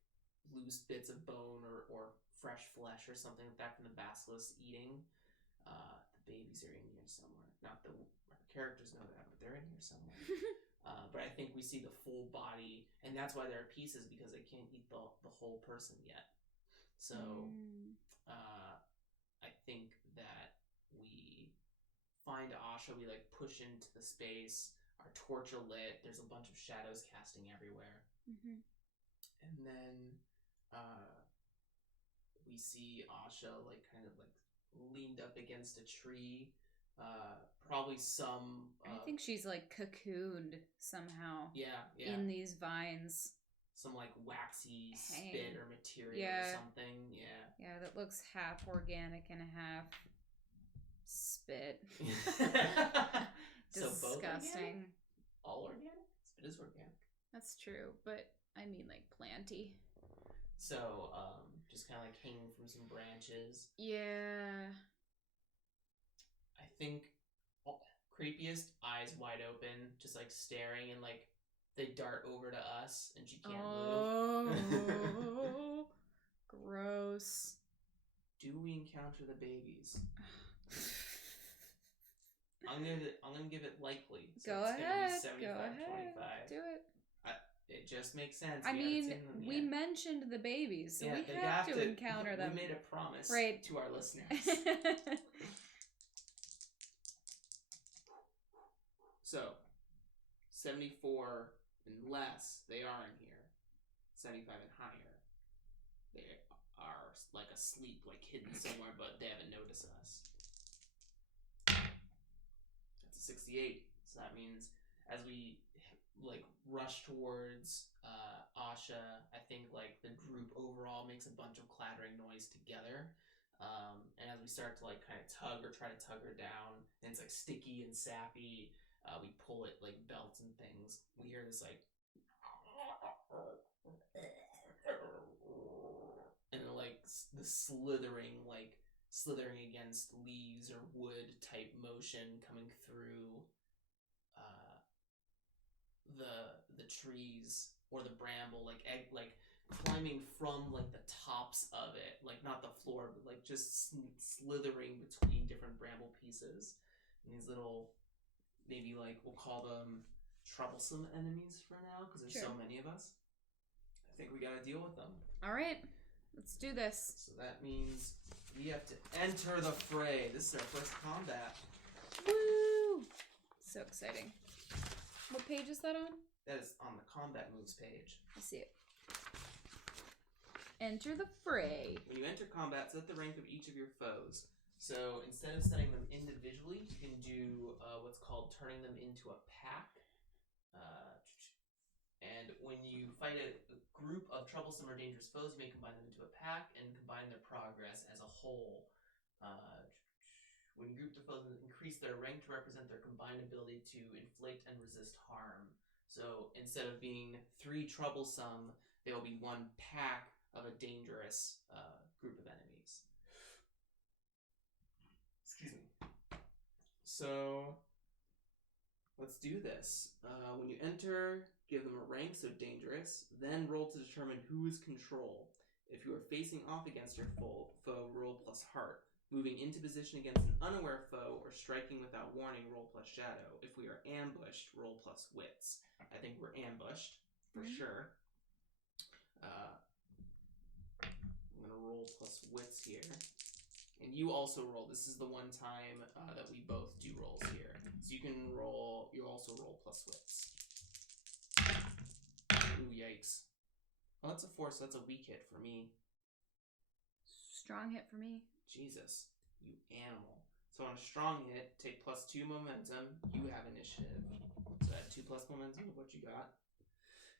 loose bits of bone or fresh flesh or something like that from the basilisk eating. The babies are in here somewhere. Not that our characters know that, but they're in here somewhere. But I think we see the full body, and that's why there are pieces, because they can't eat the whole person yet. So I think that we find Asha, we like push into the space, our torch are lit, there's a bunch of shadows casting everywhere. And then we see Asha like kind of like leaned up against a tree. Probably some... I think she's like cocooned somehow. Yeah. In these vines. Some like waxy spit or material or something. Yeah, that looks half organic and half spit. So disgusting. All organic? Spit is organic. That's true, but I mean like planty. So, just kind of like hanging from some branches. Yeah. I think creepiest, eyes wide open, just like staring, and like they dart over to us and she can't move. Gross. Do we encounter the babies? I'm gonna give it likely. So Go it's ahead. Gonna be 75, Go ahead. 25. Do it. It just makes sense. I mean, we mentioned the babies, so we have to encounter them. We made a promise to our listeners. So, 74 and less, they are in here. 75 and higher, they are like asleep, like hidden somewhere, but they haven't noticed us. That's a 68. So that means as we like rush towards Asha, I think like the group overall makes a bunch of clattering noise together. And as we start to like kind of tug or try to tug her down, and it's like sticky and sappy, we pull it like belts and things. We hear this like, and like the slithering against leaves or wood type motion coming through the trees or the bramble, like climbing from like the tops of it, like not the floor, but like just slithering between different bramble pieces. And these little, maybe like we'll call them troublesome enemies for now because there's so many of us. I think we got to deal with them. All right, let's do this. So that means we have to enter the fray. This is our first combat. Woo! So exciting. What page is that on? That is on the combat moves page. I see it. Enter the fray. When you enter combat, set the rank of each of your foes. So instead of setting them individually, you can do what's called turning them into a pack. And when you fight a group of troublesome or dangerous foes, you may combine them into a pack and combine their progress as a whole. When you group the foes, increase their rank to represent their combined ability to inflict and resist harm. So instead of being 3 troublesome, there will be 1 pack of a dangerous group of enemies. Excuse me. So let's do this. When you enter, give them a rank, so dangerous. Then roll to determine who is control. If you are facing off against your foe, roll plus heart. Moving into position against an unaware foe or striking without warning, roll plus shadow. If we are ambushed, roll plus wits. I think we're ambushed, for sure. I'm going to roll plus wits here. And you also roll. This is the one time that we both do rolls here. So you can roll, you also roll plus wits. Ooh, yikes. Oh, that's a 4, so that's a weak hit for me. Strong hit for me. Jesus, you animal. So on a strong hit, take plus 2 momentum. You have initiative. So add 2 plus momentum of what you got.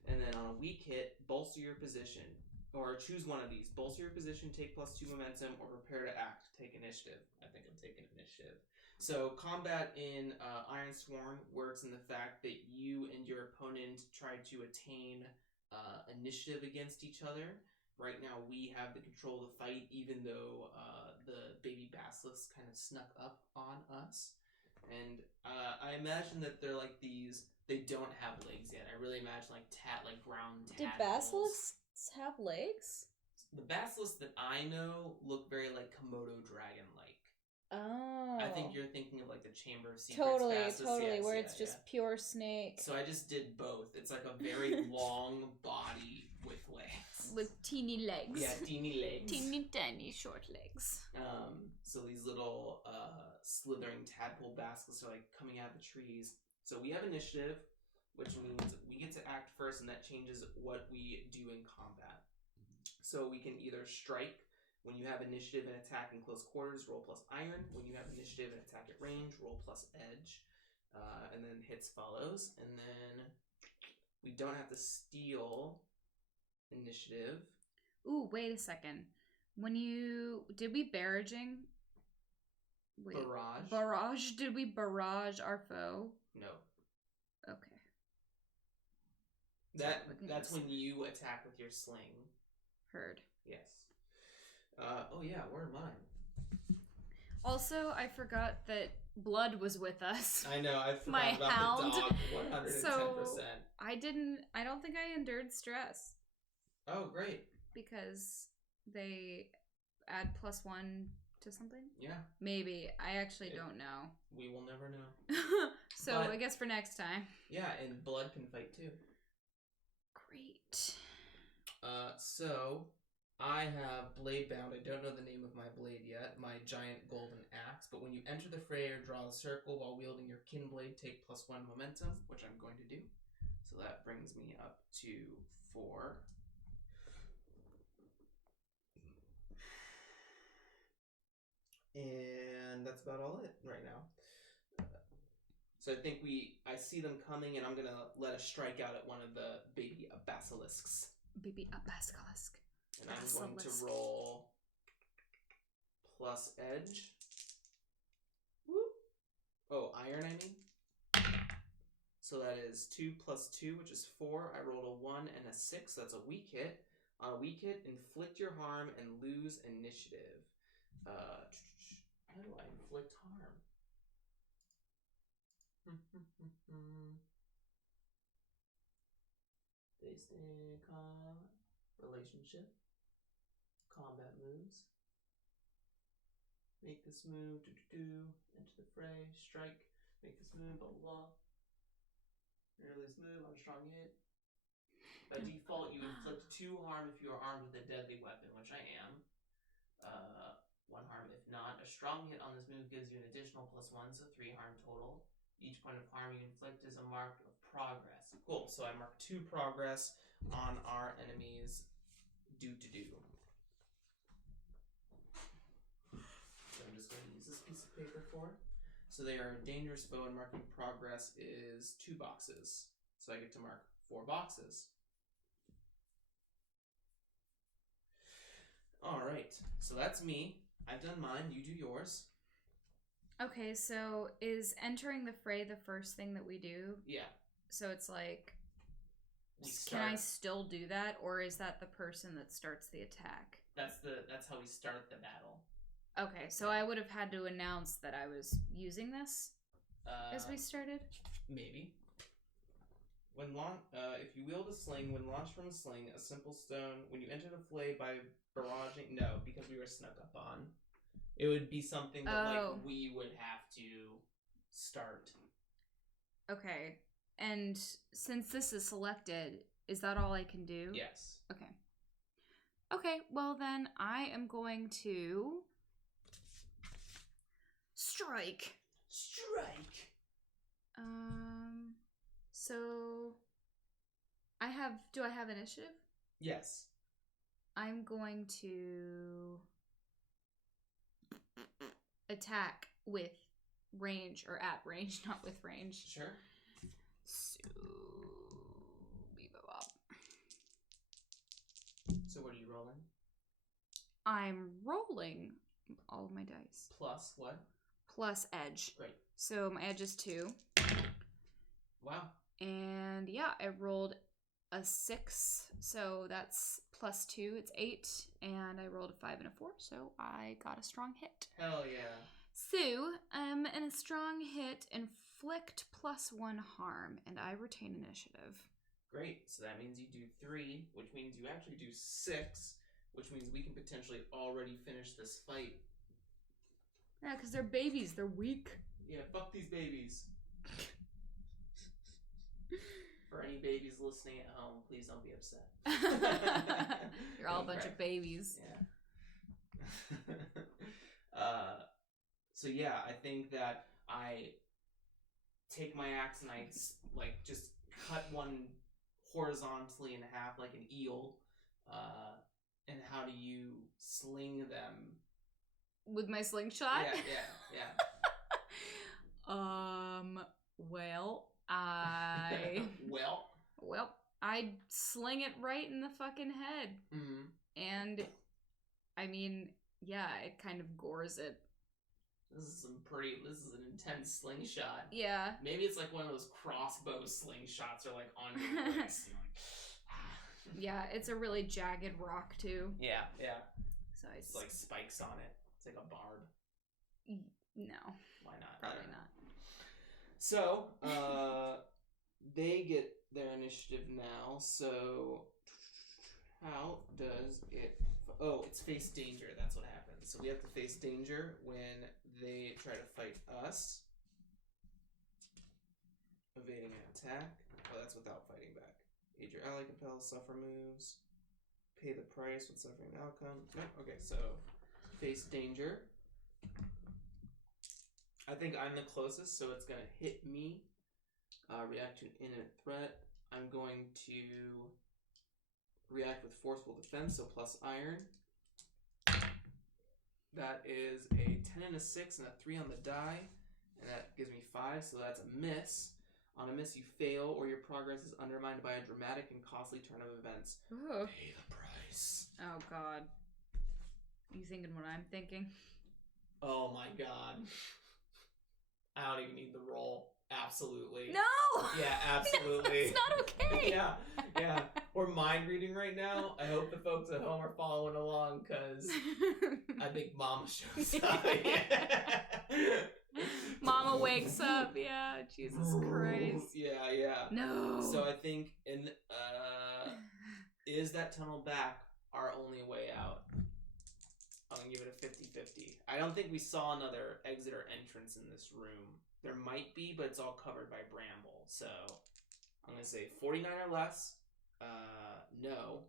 And then on a weak hit, bolster your position. Or choose one of these. Bolster your position, take plus 2 momentum, or prepare to act. Take initiative. I think I'm taking initiative. So combat in Ironsworn works in the fact that you and your opponent try to attain initiative against each other. Right now, we have the control of the fight, even though the baby basilisk kind of snuck up on us. And I imagine that they're like these. They don't have legs yet. I really imagine like ground tadpoles. Did basilisks have legs? The basilisks that I know look very like Komodo dragon-like. Oh. I think you're thinking of like the Chamber of Secrets Totally, basilisk. totally, yes, where it's just pure snake. So I just did both. It's like a very long body with legs. With teeny legs. Yeah, teeny legs. Teeny tiny short legs. So these little slithering tadpole basilisks are like coming out of the trees. So we have initiative, which means we get to act first, and that changes what we do in combat. So we can either strike. When you have initiative and attack in close quarters, roll plus iron. When you have initiative and attack at range, roll plus edge. And then hits follows. And then we don't have to steal initiative. Ooh, wait a second. Did we barraging? Wait. Barrage. Barrage? Did we barrage our foe? No. Okay. That's when you attack with your sling. Heard. Yes. Oh yeah, where am I? Also, I forgot that Blood was with us. I know, I forgot My about hound. the dog 110%. So I don't think I endured stress. Oh, great. Because they add +1 to something? Yeah. Maybe. I actually don't know. We will never know. So I guess for next time. Yeah, and Blood can fight too. Great. So I have Blade Bound. I don't know the name of my blade yet. My giant golden axe. But when you enter the fray or draw a circle while wielding your kin blade, take +1 momentum, which I'm going to do. So that brings me up to 4. And that's about all it right now. So I think I see them coming, and I'm going to let a strike out at one of the baby basilisks. Baby basilisk. And I'm going to roll plus edge. Whoop. Oh, iron, I mean. So that is 2 plus 2, which is 4. I rolled a 1 and a 6. That's a weak hit. On a weak hit, inflict your harm and lose initiative. How do I inflict harm? Based in relationship. Combat moves. Make this move. Enter the fray. Strike. Make this move. Blah, blah, blah. Earliest move on a strong hit. By default, you inflict 2 harm if you are armed with a deadly weapon, which I am. 1 harm if not. A strong hit on this move gives you an additional +1, so 3 harm total. Each point of harm you inflict is a mark of progress. Cool, so I mark 2 progress on our enemy's do-to-do. So I'm just going to use this piece of paper for it. So they are a dangerous foe, and marking progress is 2 boxes. So I get to mark 4 boxes. Alright, so that's me. I've done mine, you do yours. Okay, so is entering the fray the first thing that we do? Yeah. So it's like, can I still do that, or is that the person that starts the attack? That's how we start the battle. Okay, so I would have had to announce that I was using this as we started? Maybe. If you wield a sling, when launched from a sling, a simple stone, when you enter the fray by barraging... No, because we were snuck up on. It would be something that we would have to start. Okay. And since this is selected, is that all I can do? Yes. Okay. Okay, well then I am going to... Strike! Strike! So... Do I have initiative? Yes. I'm going to... attack with range, or at range, not with range. Sure. So... So what are you rolling? I'm rolling all of my dice. Plus what? Plus edge. Great. So my edge is 2. Wow. And yeah, I rolled a 6, so that's plus 2, it's 8, and I rolled a 5 and a 4, so I got a strong hit. Hell yeah. So, in a strong hit, inflict +1 harm, and I retain initiative. Great, so that means you do 3, which means you actually do 6, which means we can potentially already finish this fight. Yeah, because they're babies, they're weak. Yeah, fuck these babies. For any babies listening at home, please don't be upset. You're all a bunch of babies. Yeah. So yeah, I think that I take my axe and I just cut one horizontally in half like an eel. And how do you sling them? With my slingshot? Yeah. Well, Well, I sling it right in the fucking head. Mm-hmm. And, I mean, yeah, it kind of gores it. This is an intense slingshot. Yeah. Maybe it's like one of those crossbow slingshots or like on your legs. Yeah, it's a really jagged rock too. Yeah. So it's like spikes on it. It's like a barb. No. Why not? Probably not. So, they get their initiative now. So, how does it... Oh, it's face danger. That's what happens. So we have to face danger when they try to fight us. Evading an attack. Oh, that's without fighting back. Aid your ally, compel, suffer moves. Pay the price when suffering the outcome. Nope. Okay, so face danger. I think I'm the closest, so it's going to hit me. React to an imminent threat. I'm going to react with forceful defense, so plus iron. That is a 10 and a 6 and a 3 on the die. And that gives me 5, so that's a miss. On a miss, you fail, or your progress is undermined by a dramatic and costly turn of events. Ooh. Pay the price. Oh, God. You thinking what I'm thinking? Oh, my God. I don't even need the roll. Absolutely. No! Yeah, absolutely. It's not okay. Yeah. We're mind reading right now. I hope the folks at home are following along, because I think Mama shows up. Mama wakes up. Yeah, Jesus Christ. Yeah. No. So I think is that tunnel back our only way out? I'm going to give it a 50-50. I don't think we saw another exit or entrance in this room. There might be, but it's all covered by bramble. So I'm going to say 49 or less, no.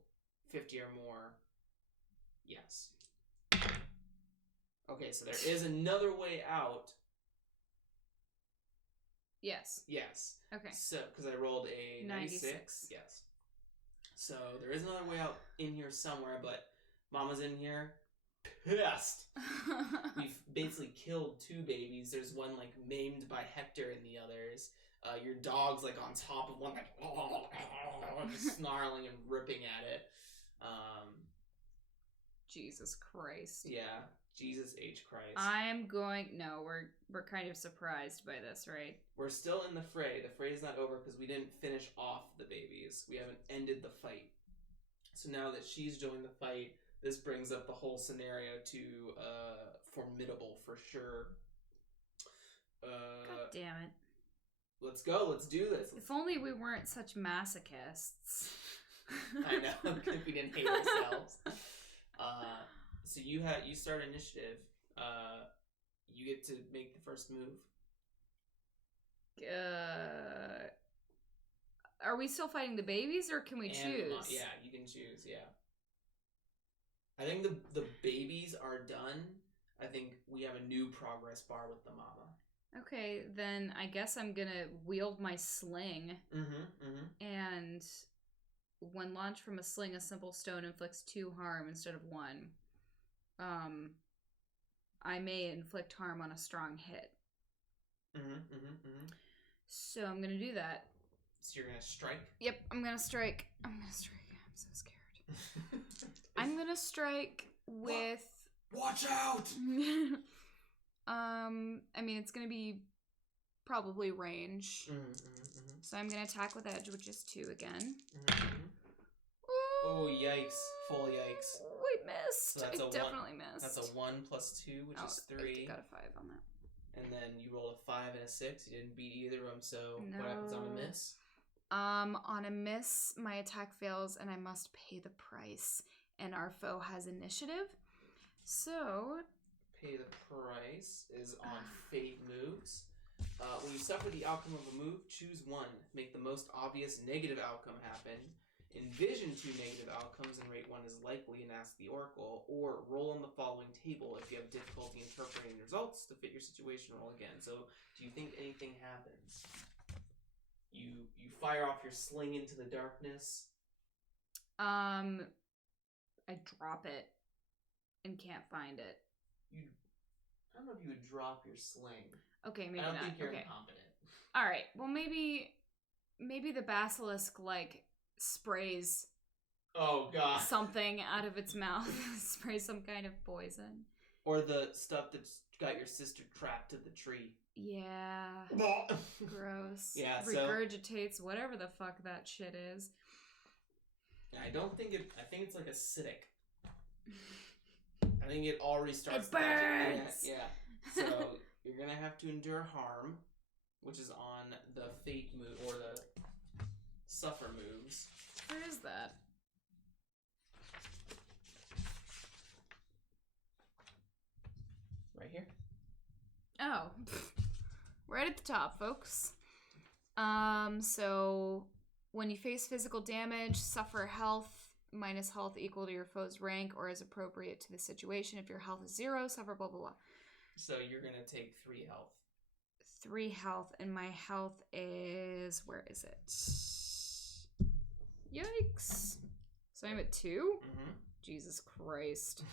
50 or more, yes. Okay, so there is another way out. Yes. Okay. So, because I rolled a 96. Yes. So there is another way out in here somewhere, but Mama's in here pissed. We've basically killed 2 babies. There's one like maimed by Hector and the others. Your dog's like on top of one, like just snarling and ripping at it. Jesus Christ. Yeah, Jesus H. Christ. We're kind of surprised by this, right? We're still in the fray. The fray's not over because we didn't finish off the babies. We haven't ended the fight. So now that she's joined the fight, this brings up the whole scenario to formidable for sure. God damn it. Let's go. Let's do this. If only we weren't such masochists. I know. If we didn't hate ourselves. So you start initiative. You get to make the first move. Are we still fighting the babies, or can we choose? Yeah, you can choose. Yeah. I think the babies are done. I think we have a new progress bar with the mama. Okay, then I guess I'm gonna wield my sling. And when launched from a sling, a simple stone inflicts 2 harm instead of 1. I may inflict harm on a strong hit. So I'm gonna do that. So you're gonna strike? Yep, I'm gonna strike. I'm so scared. I'm gonna strike with... Watch out! I mean, it's gonna be probably range. So I'm gonna attack with edge, which is 2 again. Oh, yikes. Full yikes. We missed. So I definitely missed. That's a 1 plus 2, which is 3. I got a 5 on that. And then you rolled a 5 and a 6. You didn't beat either of them, so what happens on a miss? On a miss, my attack fails and I must pay the price. And our foe has initiative. So... Pay the price is on fate moves. When you suffer the outcome of a move, choose 1. Make the most obvious negative outcome happen. Envision 2 negative outcomes and rate 1 as likely and ask the oracle, or roll on the following table. If you have difficulty interpreting results to fit your situation, roll again. So, do you think anything happens? You fire off your sling into the darkness. I drop it and can't find it. I don't know if you would drop your sling. Okay, maybe not. I don't not. think you're okay. incompetent. All right. Well, maybe the basilisk sprays. Oh God. Something out of its mouth. Sprays some kind of poison. Or the stuff that's got your sister trapped to the tree. Yeah. Gross. Yeah. Regurgitates whatever the fuck that shit is. I don't think it. I think it's like acidic. I think it all restarts. It burns! Yeah. So you're gonna have to endure harm, which is on the fate move or the suffer moves. Where is that? Right here. Oh, right at the top, folks. So when you face physical damage, suffer health, minus health equal to your foe's rank or as appropriate to the situation. If your health is 0, suffer blah, blah, blah. So you're going to take 3 health. 3 health, and my health is... Where is it? Yikes. So I'm at 2? Mm-hmm. Jesus Christ.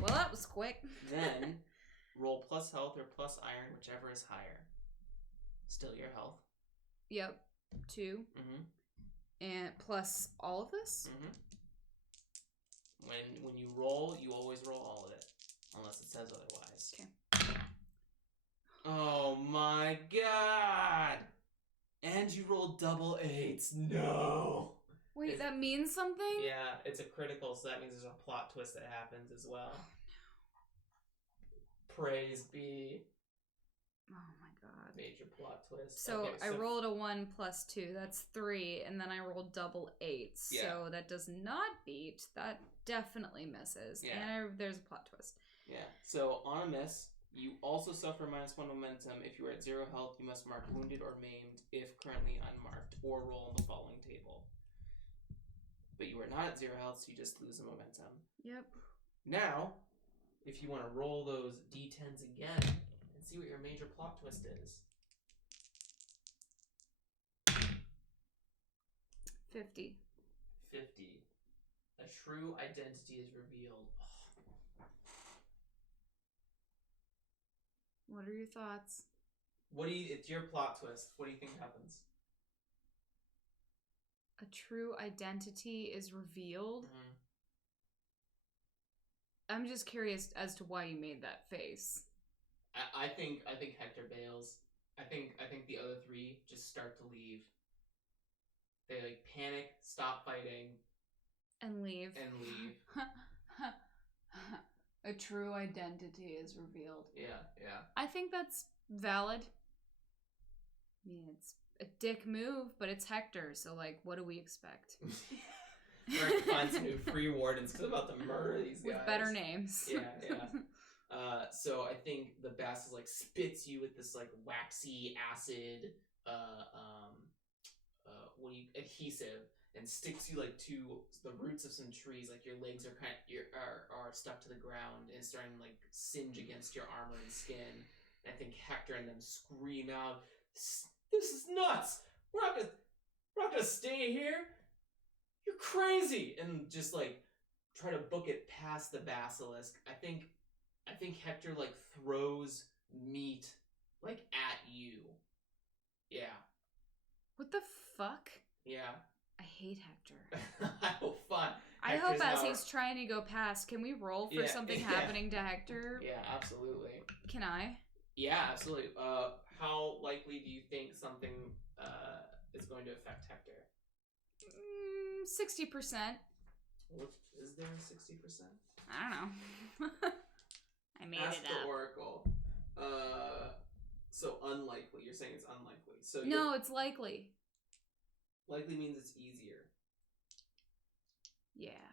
Well, that was quick. Then roll plus health or plus iron, whichever is higher. Still your health. Yep. 2. Mm-hmm. And plus all of this? Mm-hmm. When you roll, you always roll all of it. Unless it says otherwise. Okay. Oh my god! And you rolled double 8s. No! Wait, that means something? Yeah, it's a critical, so that means there's a plot twist that happens as well. Oh, no. Praise be. Oh my god. Major plot twist. So, okay, I rolled a 1 plus 2. That's 3. And then I rolled double 8s. Yeah. So that does not beat. That definitely misses. Yeah. And there's a plot twist. Yeah. So on a miss, you also suffer -1 momentum. If you are at 0 health, you must mark wounded or maimed if currently unmarked, or roll on the following table. But you are not at 0 health, so you just lose the momentum. Yep. Now, if you want to roll those d10s again and see what your major plot twist is. 50. 50. A true identity is revealed. What are your thoughts? It's your plot twist. What do you think happens? A true identity is revealed? Mm-hmm. I'm just curious as to why you made that face. I think Hector bails. I think the other 3 just start to leave. They like panic, stop fighting, and leave. A true identity is revealed. Yeah. I think that's valid. I mean, it's a dick move, but it's Hector, so like, what do we expect? We're going to find some new free wardens because I'm about to murder these guys. With better names. Yeah. So I think the basilisk like spits you with this like waxy acid, adhesive, and sticks you like to the roots of some trees. Like your legs are are stuck to the ground and starting to like singe against your armor and skin. And I think Hector and them scream out, "This is nuts! We're not gonna stay here. You're crazy!" And just like try to book it past the basilisk. I think Hector like throws meat like at you. Yeah. What the fuck? Yeah. I hate Hector. Oh, fun. I hope as he's trying to go past, can we roll for something happening to Hector? Yeah, absolutely. Can I? Yeah, absolutely. How likely do you think something is going to affect Hector? 60%. Is there a 60%? I don't know. I made Ask it up. the Oracle. So unlikely. You're saying it's unlikely. So no, it's likely. Likely means it's easier. Yeah.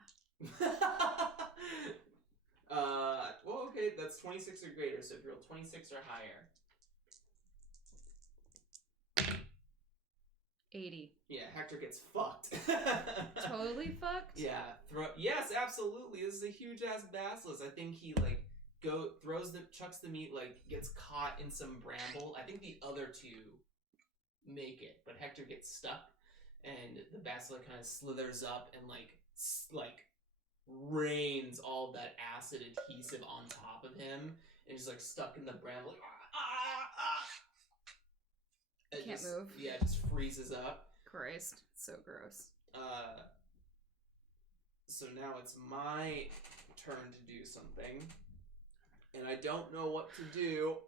Well, okay, that's 26 or greater. So if you roll 26 or higher. 80. Yeah, Hector gets fucked. Totally fucked? Yeah. Yes, absolutely. This is a huge ass basilisk. I think he like chucks the meat, like gets caught in some bramble. I think the other 2 make it, but Hector gets stuck, and the basilisk kind of slithers up and like rains all that acid adhesive on top of him, and he's like stuck in the bramble. Like, Can't move. Yeah, it just freezes up. Christ, so gross. So now it's my turn to do something, and I don't know what to do.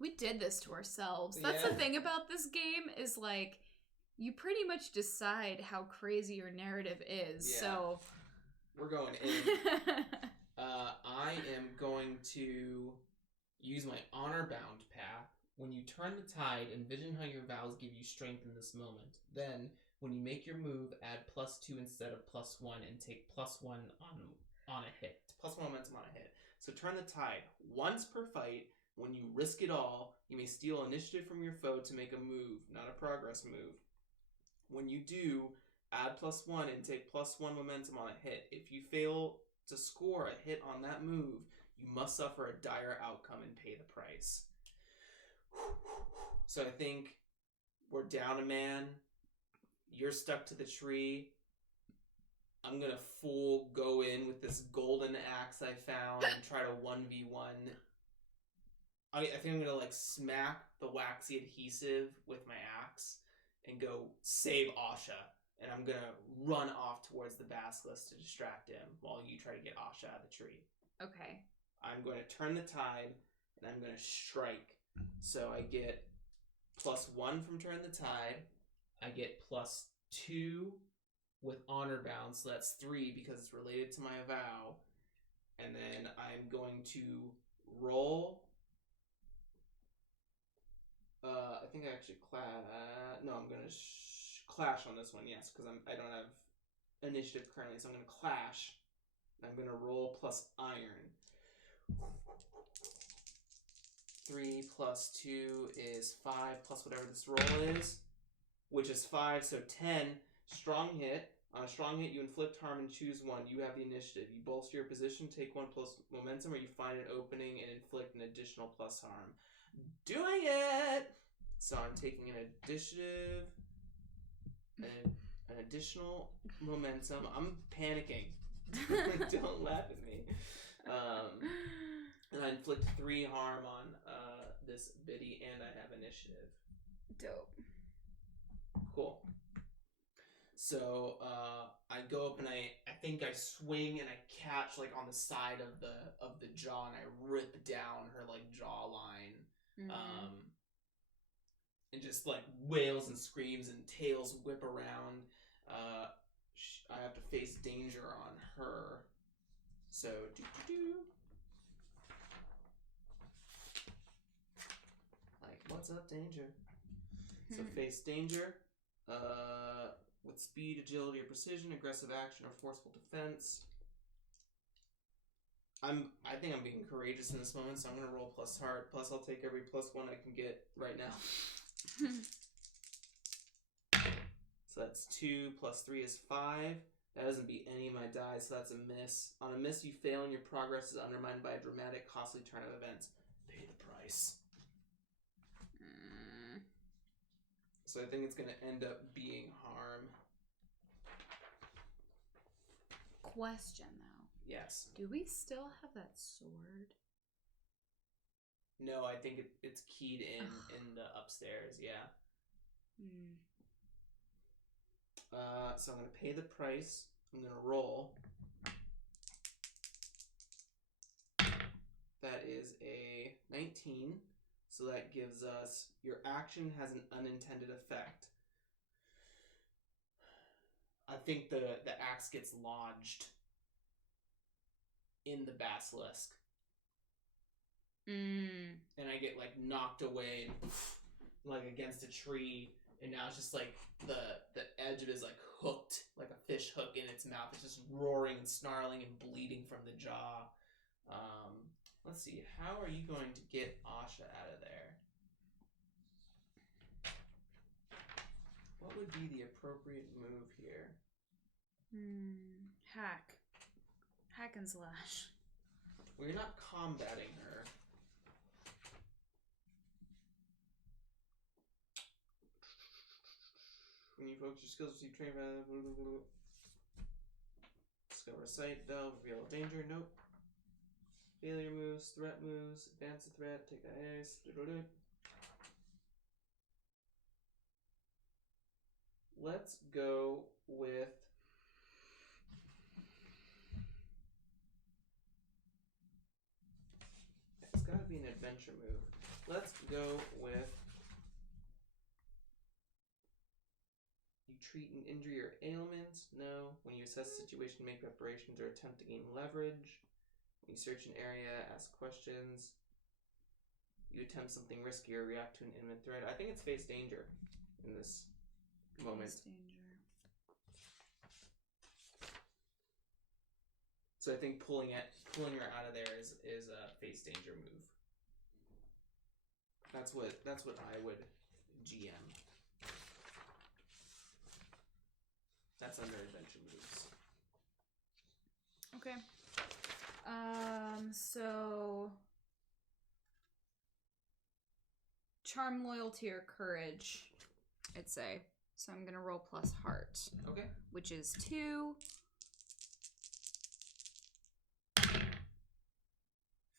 We did this to ourselves. That's the thing about this game is like, you pretty much decide how crazy your narrative is. Yeah. So we're going in. I am going to use my honor-bound path. When you turn the tide, envision how your vows give you strength in this moment. Then, when you make your move, add +2 instead of +1 and take +1 on a hit. +1 momentum on a hit. So turn the tide. Once per fight, When you risk it all, you may steal initiative from your foe to make a move, not a progress move. When you do, add +1 and take +1 momentum on a hit. If you fail to score a hit on that move, you must suffer a dire outcome and pay the price. So I think we're down a man. You're stuck to the tree. I'm gonna full go in with this golden axe I found and try to 1v1. I think I'm gonna like smack the waxy adhesive with my axe and go save Asha. And I'm gonna run off towards the basilisk to distract him while you try to get Asha out of the tree. Okay. I'm going to turn the tide and I'm going to strike. So I get +1 from turn the tide. I get +2 with honor bound, so that's 3 because it's related to my vow. And then I'm going to roll. I think I actually no, I'm going to clash on this one, yes, because I don't have initiative currently, so I'm going to clash. I'm going to roll plus iron. 3 plus 2 is 5 plus whatever this roll is, which is 5, so 10. Strong hit. On a strong hit, you inflict harm and choose one. You have the initiative. You bolster your position, take 1 plus momentum, or you find an opening and inflict an additional plus harm. Doing it! So I'm taking an initiative, an additional momentum. I'm panicking. Don't laugh at me. And I inflict 3 harm on this biddy, and I have initiative. Dope. Cool. So I go up and I think I swing and I catch like on the side of the jaw and I rip down her like jawline. Mm-hmm. And just like wails and screams and tails whip around. I have to face danger on her. So like, what's up, danger? So face danger. With speed, agility, or precision, aggressive action, or forceful defense. I think I'm being courageous in this moment, so I'm gonna roll plus heart. Plus, I'll take every +1 I can get right now. So that's 2 plus 3 is 5. That doesn't beat any of my dice, so that's a miss. On a miss, you fail and your progress is undermined by a dramatic, costly turn of events. Pay the price. So I think it's going to end up being harm. Question, though. Yes. Do we still have that sword? No, I think it's keyed in the upstairs, yeah. So I'm going to pay the price. I'm going to roll. That is a 19. So that gives us, your action has an unintended effect. I think the axe gets lodged in the basilisk. And I get like knocked away and like against a tree. And now it's just like the edge of it is like hooked, like a fish hook in its mouth. It's just roaring and snarling and bleeding from the jaw. Let's see. How are you going to get Asha out of there? What would be the appropriate move here? Hack and slash. Well, you're not combating her. When you focus your skills, you train by discover sight, delve, reveal danger, nope. Failure moves, threat moves, advance the threat, take the ice. Let's go with it's gotta be an adventure move. Let's go with you treat an injury or ailment. No. When you assess the situation, make preparations or attempt to gain leverage. When you search an area, ask questions. You attempt something risky or react to an imminent threat. I think it's face danger in this moment. Face danger. So I think pulling her out of there is a face danger move. That's what I would GM. That's under adventure moves. Okay. So charm, loyalty, or courage, I'd say. So I'm gonna roll plus heart. Okay. Which is 2.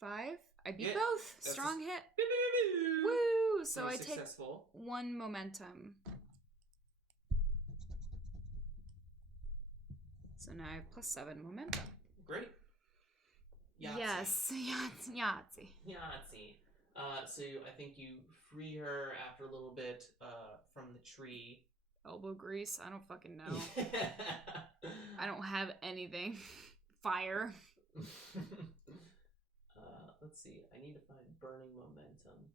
5. I beat both. Strong hit. Woo! So I take 1 momentum. So now I have plus 7 momentum. Great. Yahtzee. Yes, Yahtzee. Yahtzee. So I think you free her after a little bit from the tree. Elbow grease? I don't fucking know. I don't have anything. Fire. Let's see. I need to find burning momentum.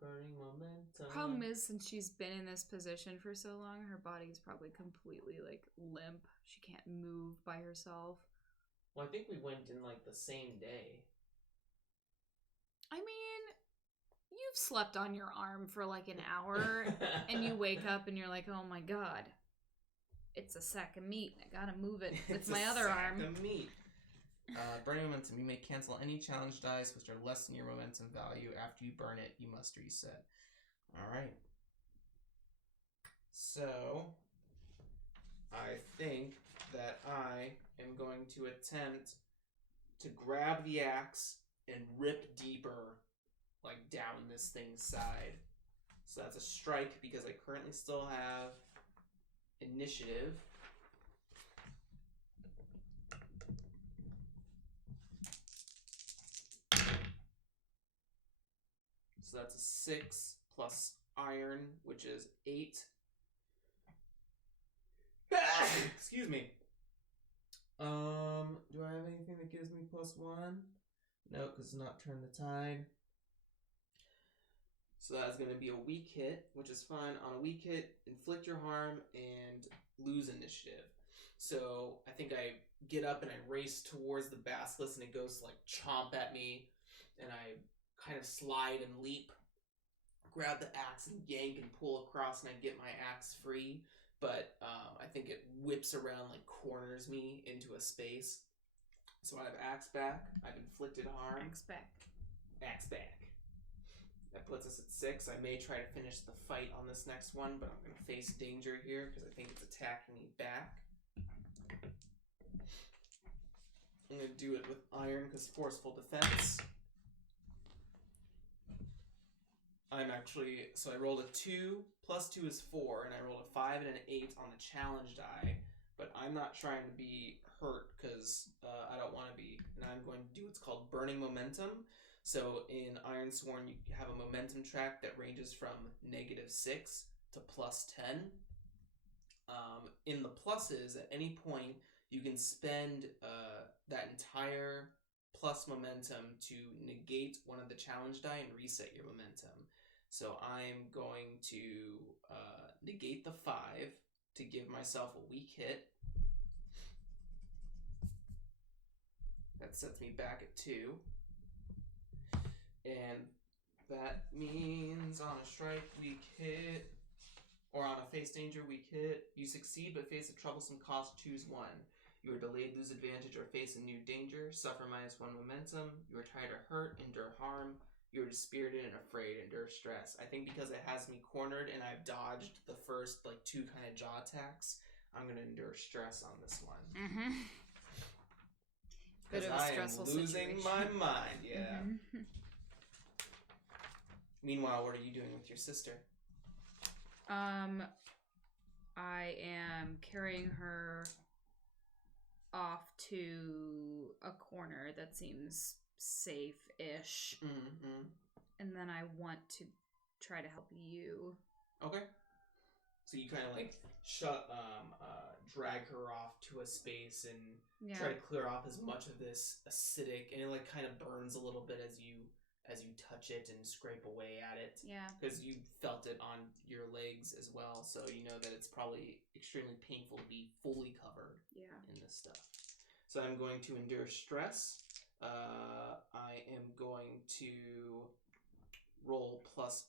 Burning momentum. Problem is, since she's been in this position for so long, her body's probably completely like limp. She can't move by herself. Well, I think we went in like the same day. I mean, you've slept on your arm for like an hour, and you wake up and you're like, oh my god, it's a sack of meat. I gotta move it with my other arm. Sack of meat. Burning momentum. You may cancel any challenge dice which are less than your momentum value. After you burn it, you must reset. Alright. So, I think that I am going to attempt to grab the axe and rip deeper, like, down this thing's side. So that's a strike because I currently still have initiative. So that's a 6 plus iron, which is 8. Excuse me. Do I have anything that gives me +1? No, because it's not turn the tide. So that's going to be a weak hit, which is fine. On a weak hit, inflict your harm and lose initiative. So I think I get up and I race towards the basilisk, and it goes to like chomp at me, and I kind of slide and leap, grab the axe and yank and pull across, and I get my axe free. But I think it whips around, like corners me into a space. So I have axe back. I've inflicted harm. Axe back. Axe back. That puts us at 6. I may try to finish the fight on this next one, but I'm going to face danger here because I think it's attacking me back. I'm going to do it with iron because forceful defense. I'm actually, so I rolled a 2, plus 2 is 4, and I rolled a 5 and an 8 on the challenge die, but I'm not trying to be hurt because I don't want to be, and I'm going to do what's called burning momentum. So in Ironsworn, you have a momentum track that ranges from -6 to +10. In the pluses, at any point, you can spend that entire plus momentum to negate one of the challenge die and reset your momentum. So I'm going to negate the 5 to give myself a weak hit. That sets me back at 2. And that means on a strike, weak hit, or on a face danger, weak hit, you succeed but face a troublesome cost, choose 1. You are delayed, lose advantage, or face a new danger, suffer -1 momentum. You are tired or hurt, endure harm. You are dispirited and afraid, endure stress. I think because it has me cornered and I've dodged the first like 2 kind of jaw attacks, I'm going to endure stress on this one. Mm-hmm. Because I am losing my mind, yeah. Mm-hmm. Meanwhile, what are you doing with your sister? I am carrying her off to a corner that seems safe-ish. Mm-hmm. And then I want to try to help you. Okay. So you kind of like drag her off to a space and try to clear off as much of this acidic, and it like kind of burns a little bit as you touch it and scrape away at it. Yeah. Because you felt it on your legs as well, so you know that it's probably extremely painful to be fully covered in this stuff. So I'm going to endure stress. I am going to roll plus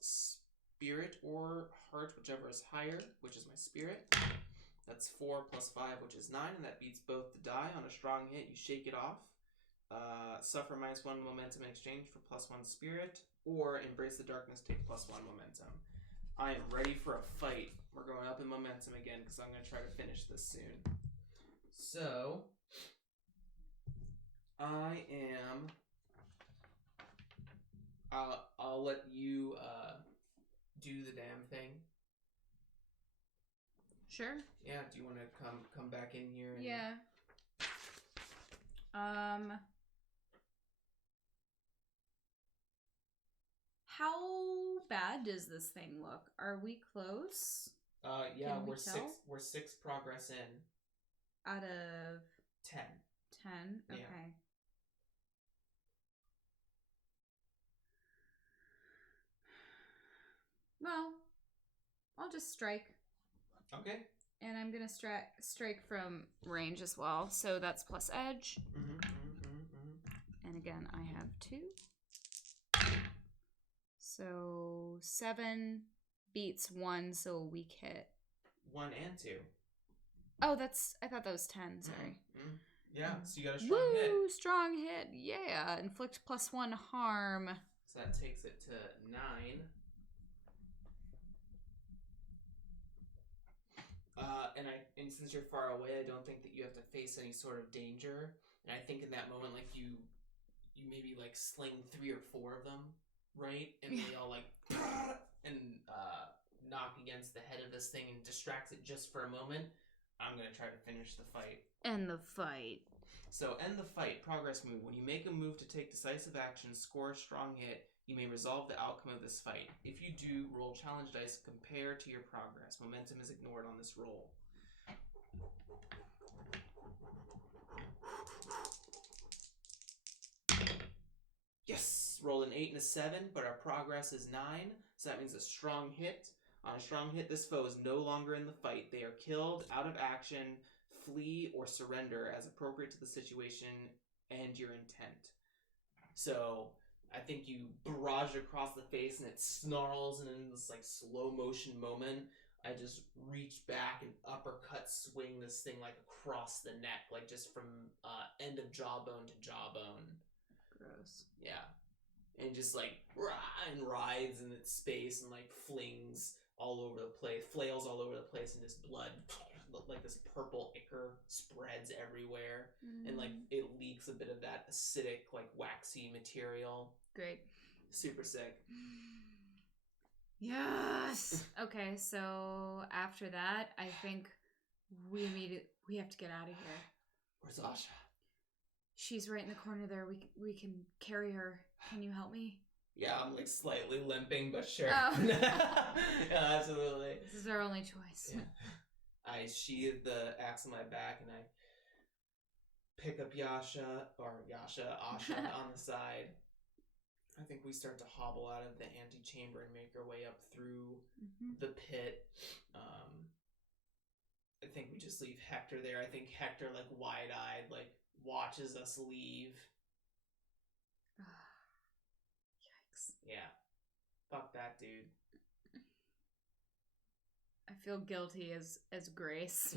spirit or heart, whichever is higher, which is my spirit. That's 4 plus 5, which is 9, and that beats both the die. On a strong hit, you shake it off. Suffer -1 momentum in exchange for +1 spirit, or embrace the darkness, take +1 momentum. I am ready for a fight. We're going up in momentum again because I'm going to try to finish this soon. So, I am... I'll let you do the damn thing. Sure. Yeah, do you want to come back in here? And... Yeah. How bad does this thing look? Are we close? Yeah, we're 6 progress in. Out of 10. 10? Okay. Yeah. Well, I'll just strike. Okay. And I'm gonna strike from range as well. So that's plus edge. And again, I have 2. So 7 beats 1, so a weak hit. 1 and 2. Oh, I thought that was 10, sorry. Yeah, so you got a strong hit. Woo, strong hit, yeah. Inflict +1 harm. So that takes it to 9. And since you're far away, I don't think that you have to face any sort of danger. And I think in that moment, like, you maybe, like, sling 3 or 4 of them, right? And they all, like, and knock against the head of this thing and distracts it just for a moment. I'm going to try to finish the fight. End the fight. So, end the fight. Progress move. When you make a move to take decisive action, score a strong hit, you may resolve the outcome of this fight. If you do, roll challenge dice compare to your progress. Momentum is ignored on this roll. Yes! Rolled an 8 and a 7, but our progress is 9, so that means a strong hit. On a strong hit, this foe is no longer in the fight. They are killed, out of action, flee, or surrender as appropriate to the situation and your intent. So, I think you barrage across the face and it snarls, and in this, like, slow motion moment, I just reach back and uppercut swing this thing, like, across the neck, like, just from end of jawbone to jawbone. Gross. Yeah. And just, like, and rides in its space and, like, flings all over the place, flails all over the place, and just blood, like this purple ichor spreads everywhere. And, like, it leaks a bit of that acidic, like, waxy material. Great. Super sick. Yes! Okay, so after that, I think we have to get out of here. Where's Asha? She's right in the corner there. We can carry her. Can you help me? Yeah, I'm, like, slightly limping, but sure. Oh. Yeah, absolutely. This is our only choice. Yeah. I sheathe the axe on my back and I pick up Asha on the side. I think we start to hobble out of the antechamber and make our way up through the pit. I think we just leave Hector there. I think Hector, like, wide-eyed, like, watches us leave. Yikes. Yeah. Fuck that, dude. I feel guilty as Grace.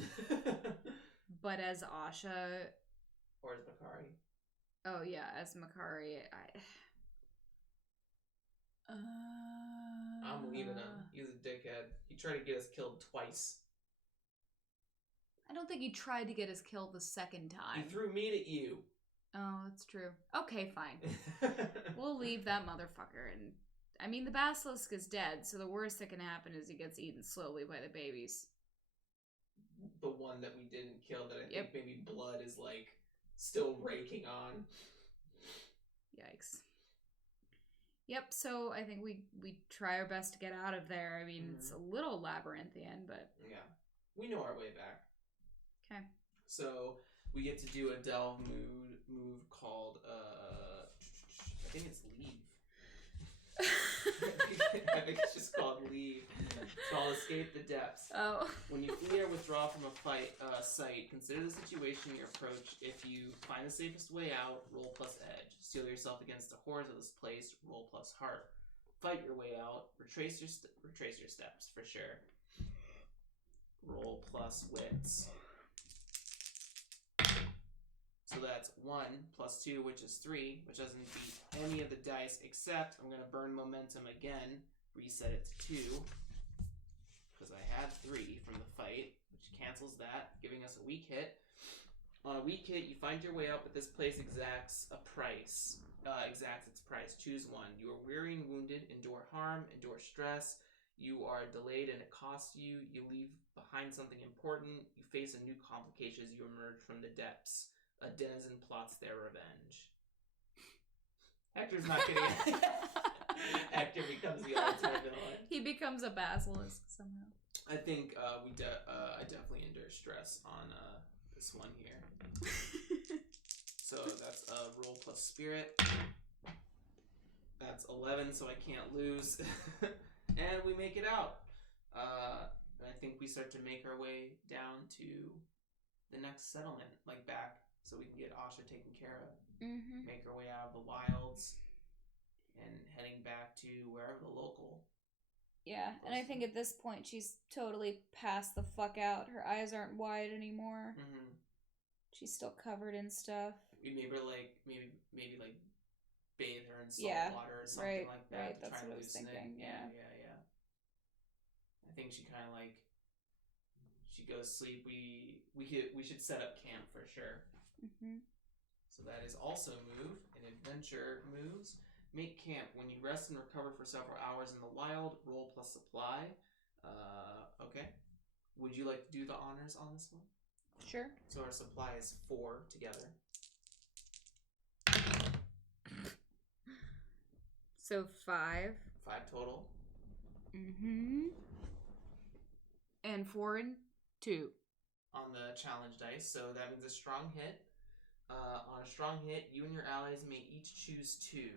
But as Asha... Or as Makari. Oh, yeah, as Makari, I'm leaving him. He's a dickhead. He tried to get us killed twice. I don't think he tried to get us killed the second time. He threw meat at you. Oh, that's true. Okay, fine. We'll leave that motherfucker. And I mean, the basilisk is dead, so the worst that can happen is he gets eaten slowly by the babies. The one that we didn't kill that I think maybe blood is, like, still raking on. Yikes. Yep, so I think we try our best to get out of there. I mean, it's a little labyrinthian, but... Yeah. We know our way back. Okay. So, we get to do a delve move called, I think it's leave. I think it's just called Leave. It's called Escape the Depths. Oh. When you flee or withdraw from a site, consider the situation you approach. If you find the safest way out, roll plus edge. Steel yourself against the horrors of this place, roll plus heart. Fight your way out. Retrace your steps for sure. Roll plus wits. So that's 1 plus 2, which is 3, which doesn't beat any of the dice, except I'm going to burn momentum again, reset it to 2, because I had 3 from the fight, which cancels that, giving us a weak hit. On a weak hit, you find your way out, but this place exacts its price. Choose one. You are weary and wounded, endure harm, endure stress. You are delayed and it costs you. You leave behind something important. You face a new complication as you emerge from the depths. A denizen plots their revenge. Hector's not getting it. Hector becomes the ultimate villain. He becomes a basilisk somehow. I think I definitely endure stress on this one here. So that's roll plus spirit. That's 11, so I can't lose. And we make it out. And I think we start to make our way down to the next settlement, like back, so we can get Asha taken care of. Mm-hmm. Make our way out of the wilds and heading back to wherever the local. Yeah, and I think at this point she's totally passed the fuck out. Her eyes aren't wide anymore. Mm-hmm. She's still covered in stuff. We maybe bathe her in salt water or something like that. Right, to that's try what and I was loosen thinking. it. Yeah. I think she kind of she goes to sleep. We should set up camp for sure. Mm-hmm. So that is also move and adventure moves. Make camp. When you rest and recover for several hours in the wild, roll plus supply. Okay. Would you like to do the honors on this one? Sure. So our supply is 4 together. So 5. 5 total. Mm-hmm. And 4 and 2. On the challenge dice, so that means a strong hit. On a strong hit, you and your allies may each choose 2.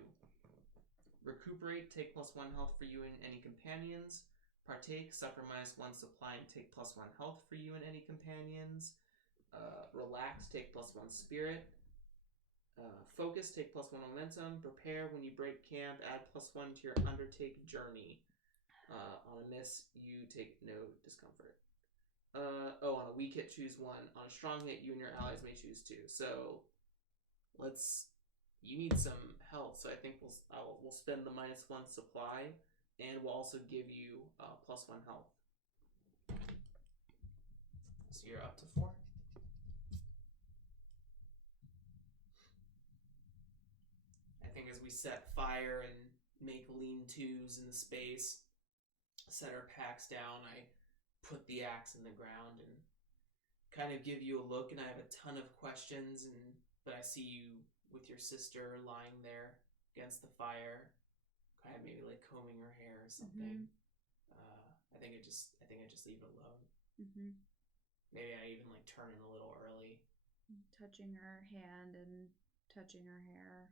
Recuperate, take +1 health for you and any companions. Partake, suffer -1 supply and take +1 health for you and any companions. Relax, take +1 spirit. Focus, take +1 momentum. Prepare, when you break camp, add +1 to your undertake journey. On a miss, you take no discomfort. On a weak hit, choose 1. On a strong hit, you and your allies may choose 2. So, you need some health, so I think we'll spend the -1 supply, and we'll also give you +1 health. So you're up to 4. I think as we set fire and make lean-tos in the space, set our packs down, I put the axe in the ground and kind of give you a look, and I have a ton of questions, but I see you with your sister lying there against the fire, kind of maybe like combing her hair or something. Mm-hmm. I think I just leave it alone. Mm-hmm. Maybe I even turn in a little early, touching her hand and touching her hair,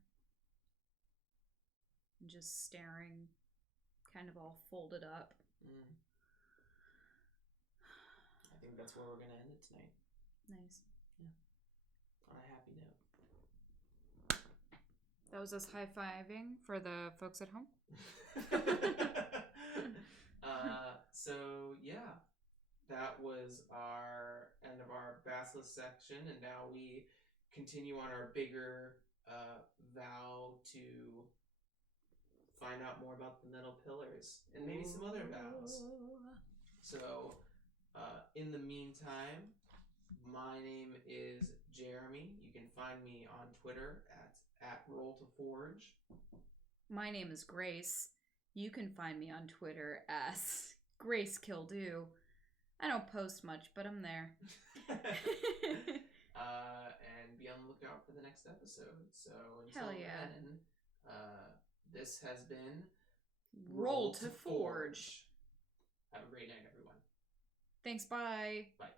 and just staring, kind of all folded up. I think that's where we're gonna end it tonight. Nice. Yeah. On a happy note. That was us high-fiving for the folks at home. So yeah, that was our end of our basilisk section, and now we continue on our bigger vow to find out more about the metal pillars and maybe some other vows. So in the meantime, my name is Jeremy. You can find me on Twitter at Roll2Forge. My name is Grace. You can find me on Twitter as Grace Kildew. I don't post much, but I'm there. And be on the lookout for the next episode. So until then, this has been Roll2Forge. Have a great night, everyone. Thanks, bye. Bye.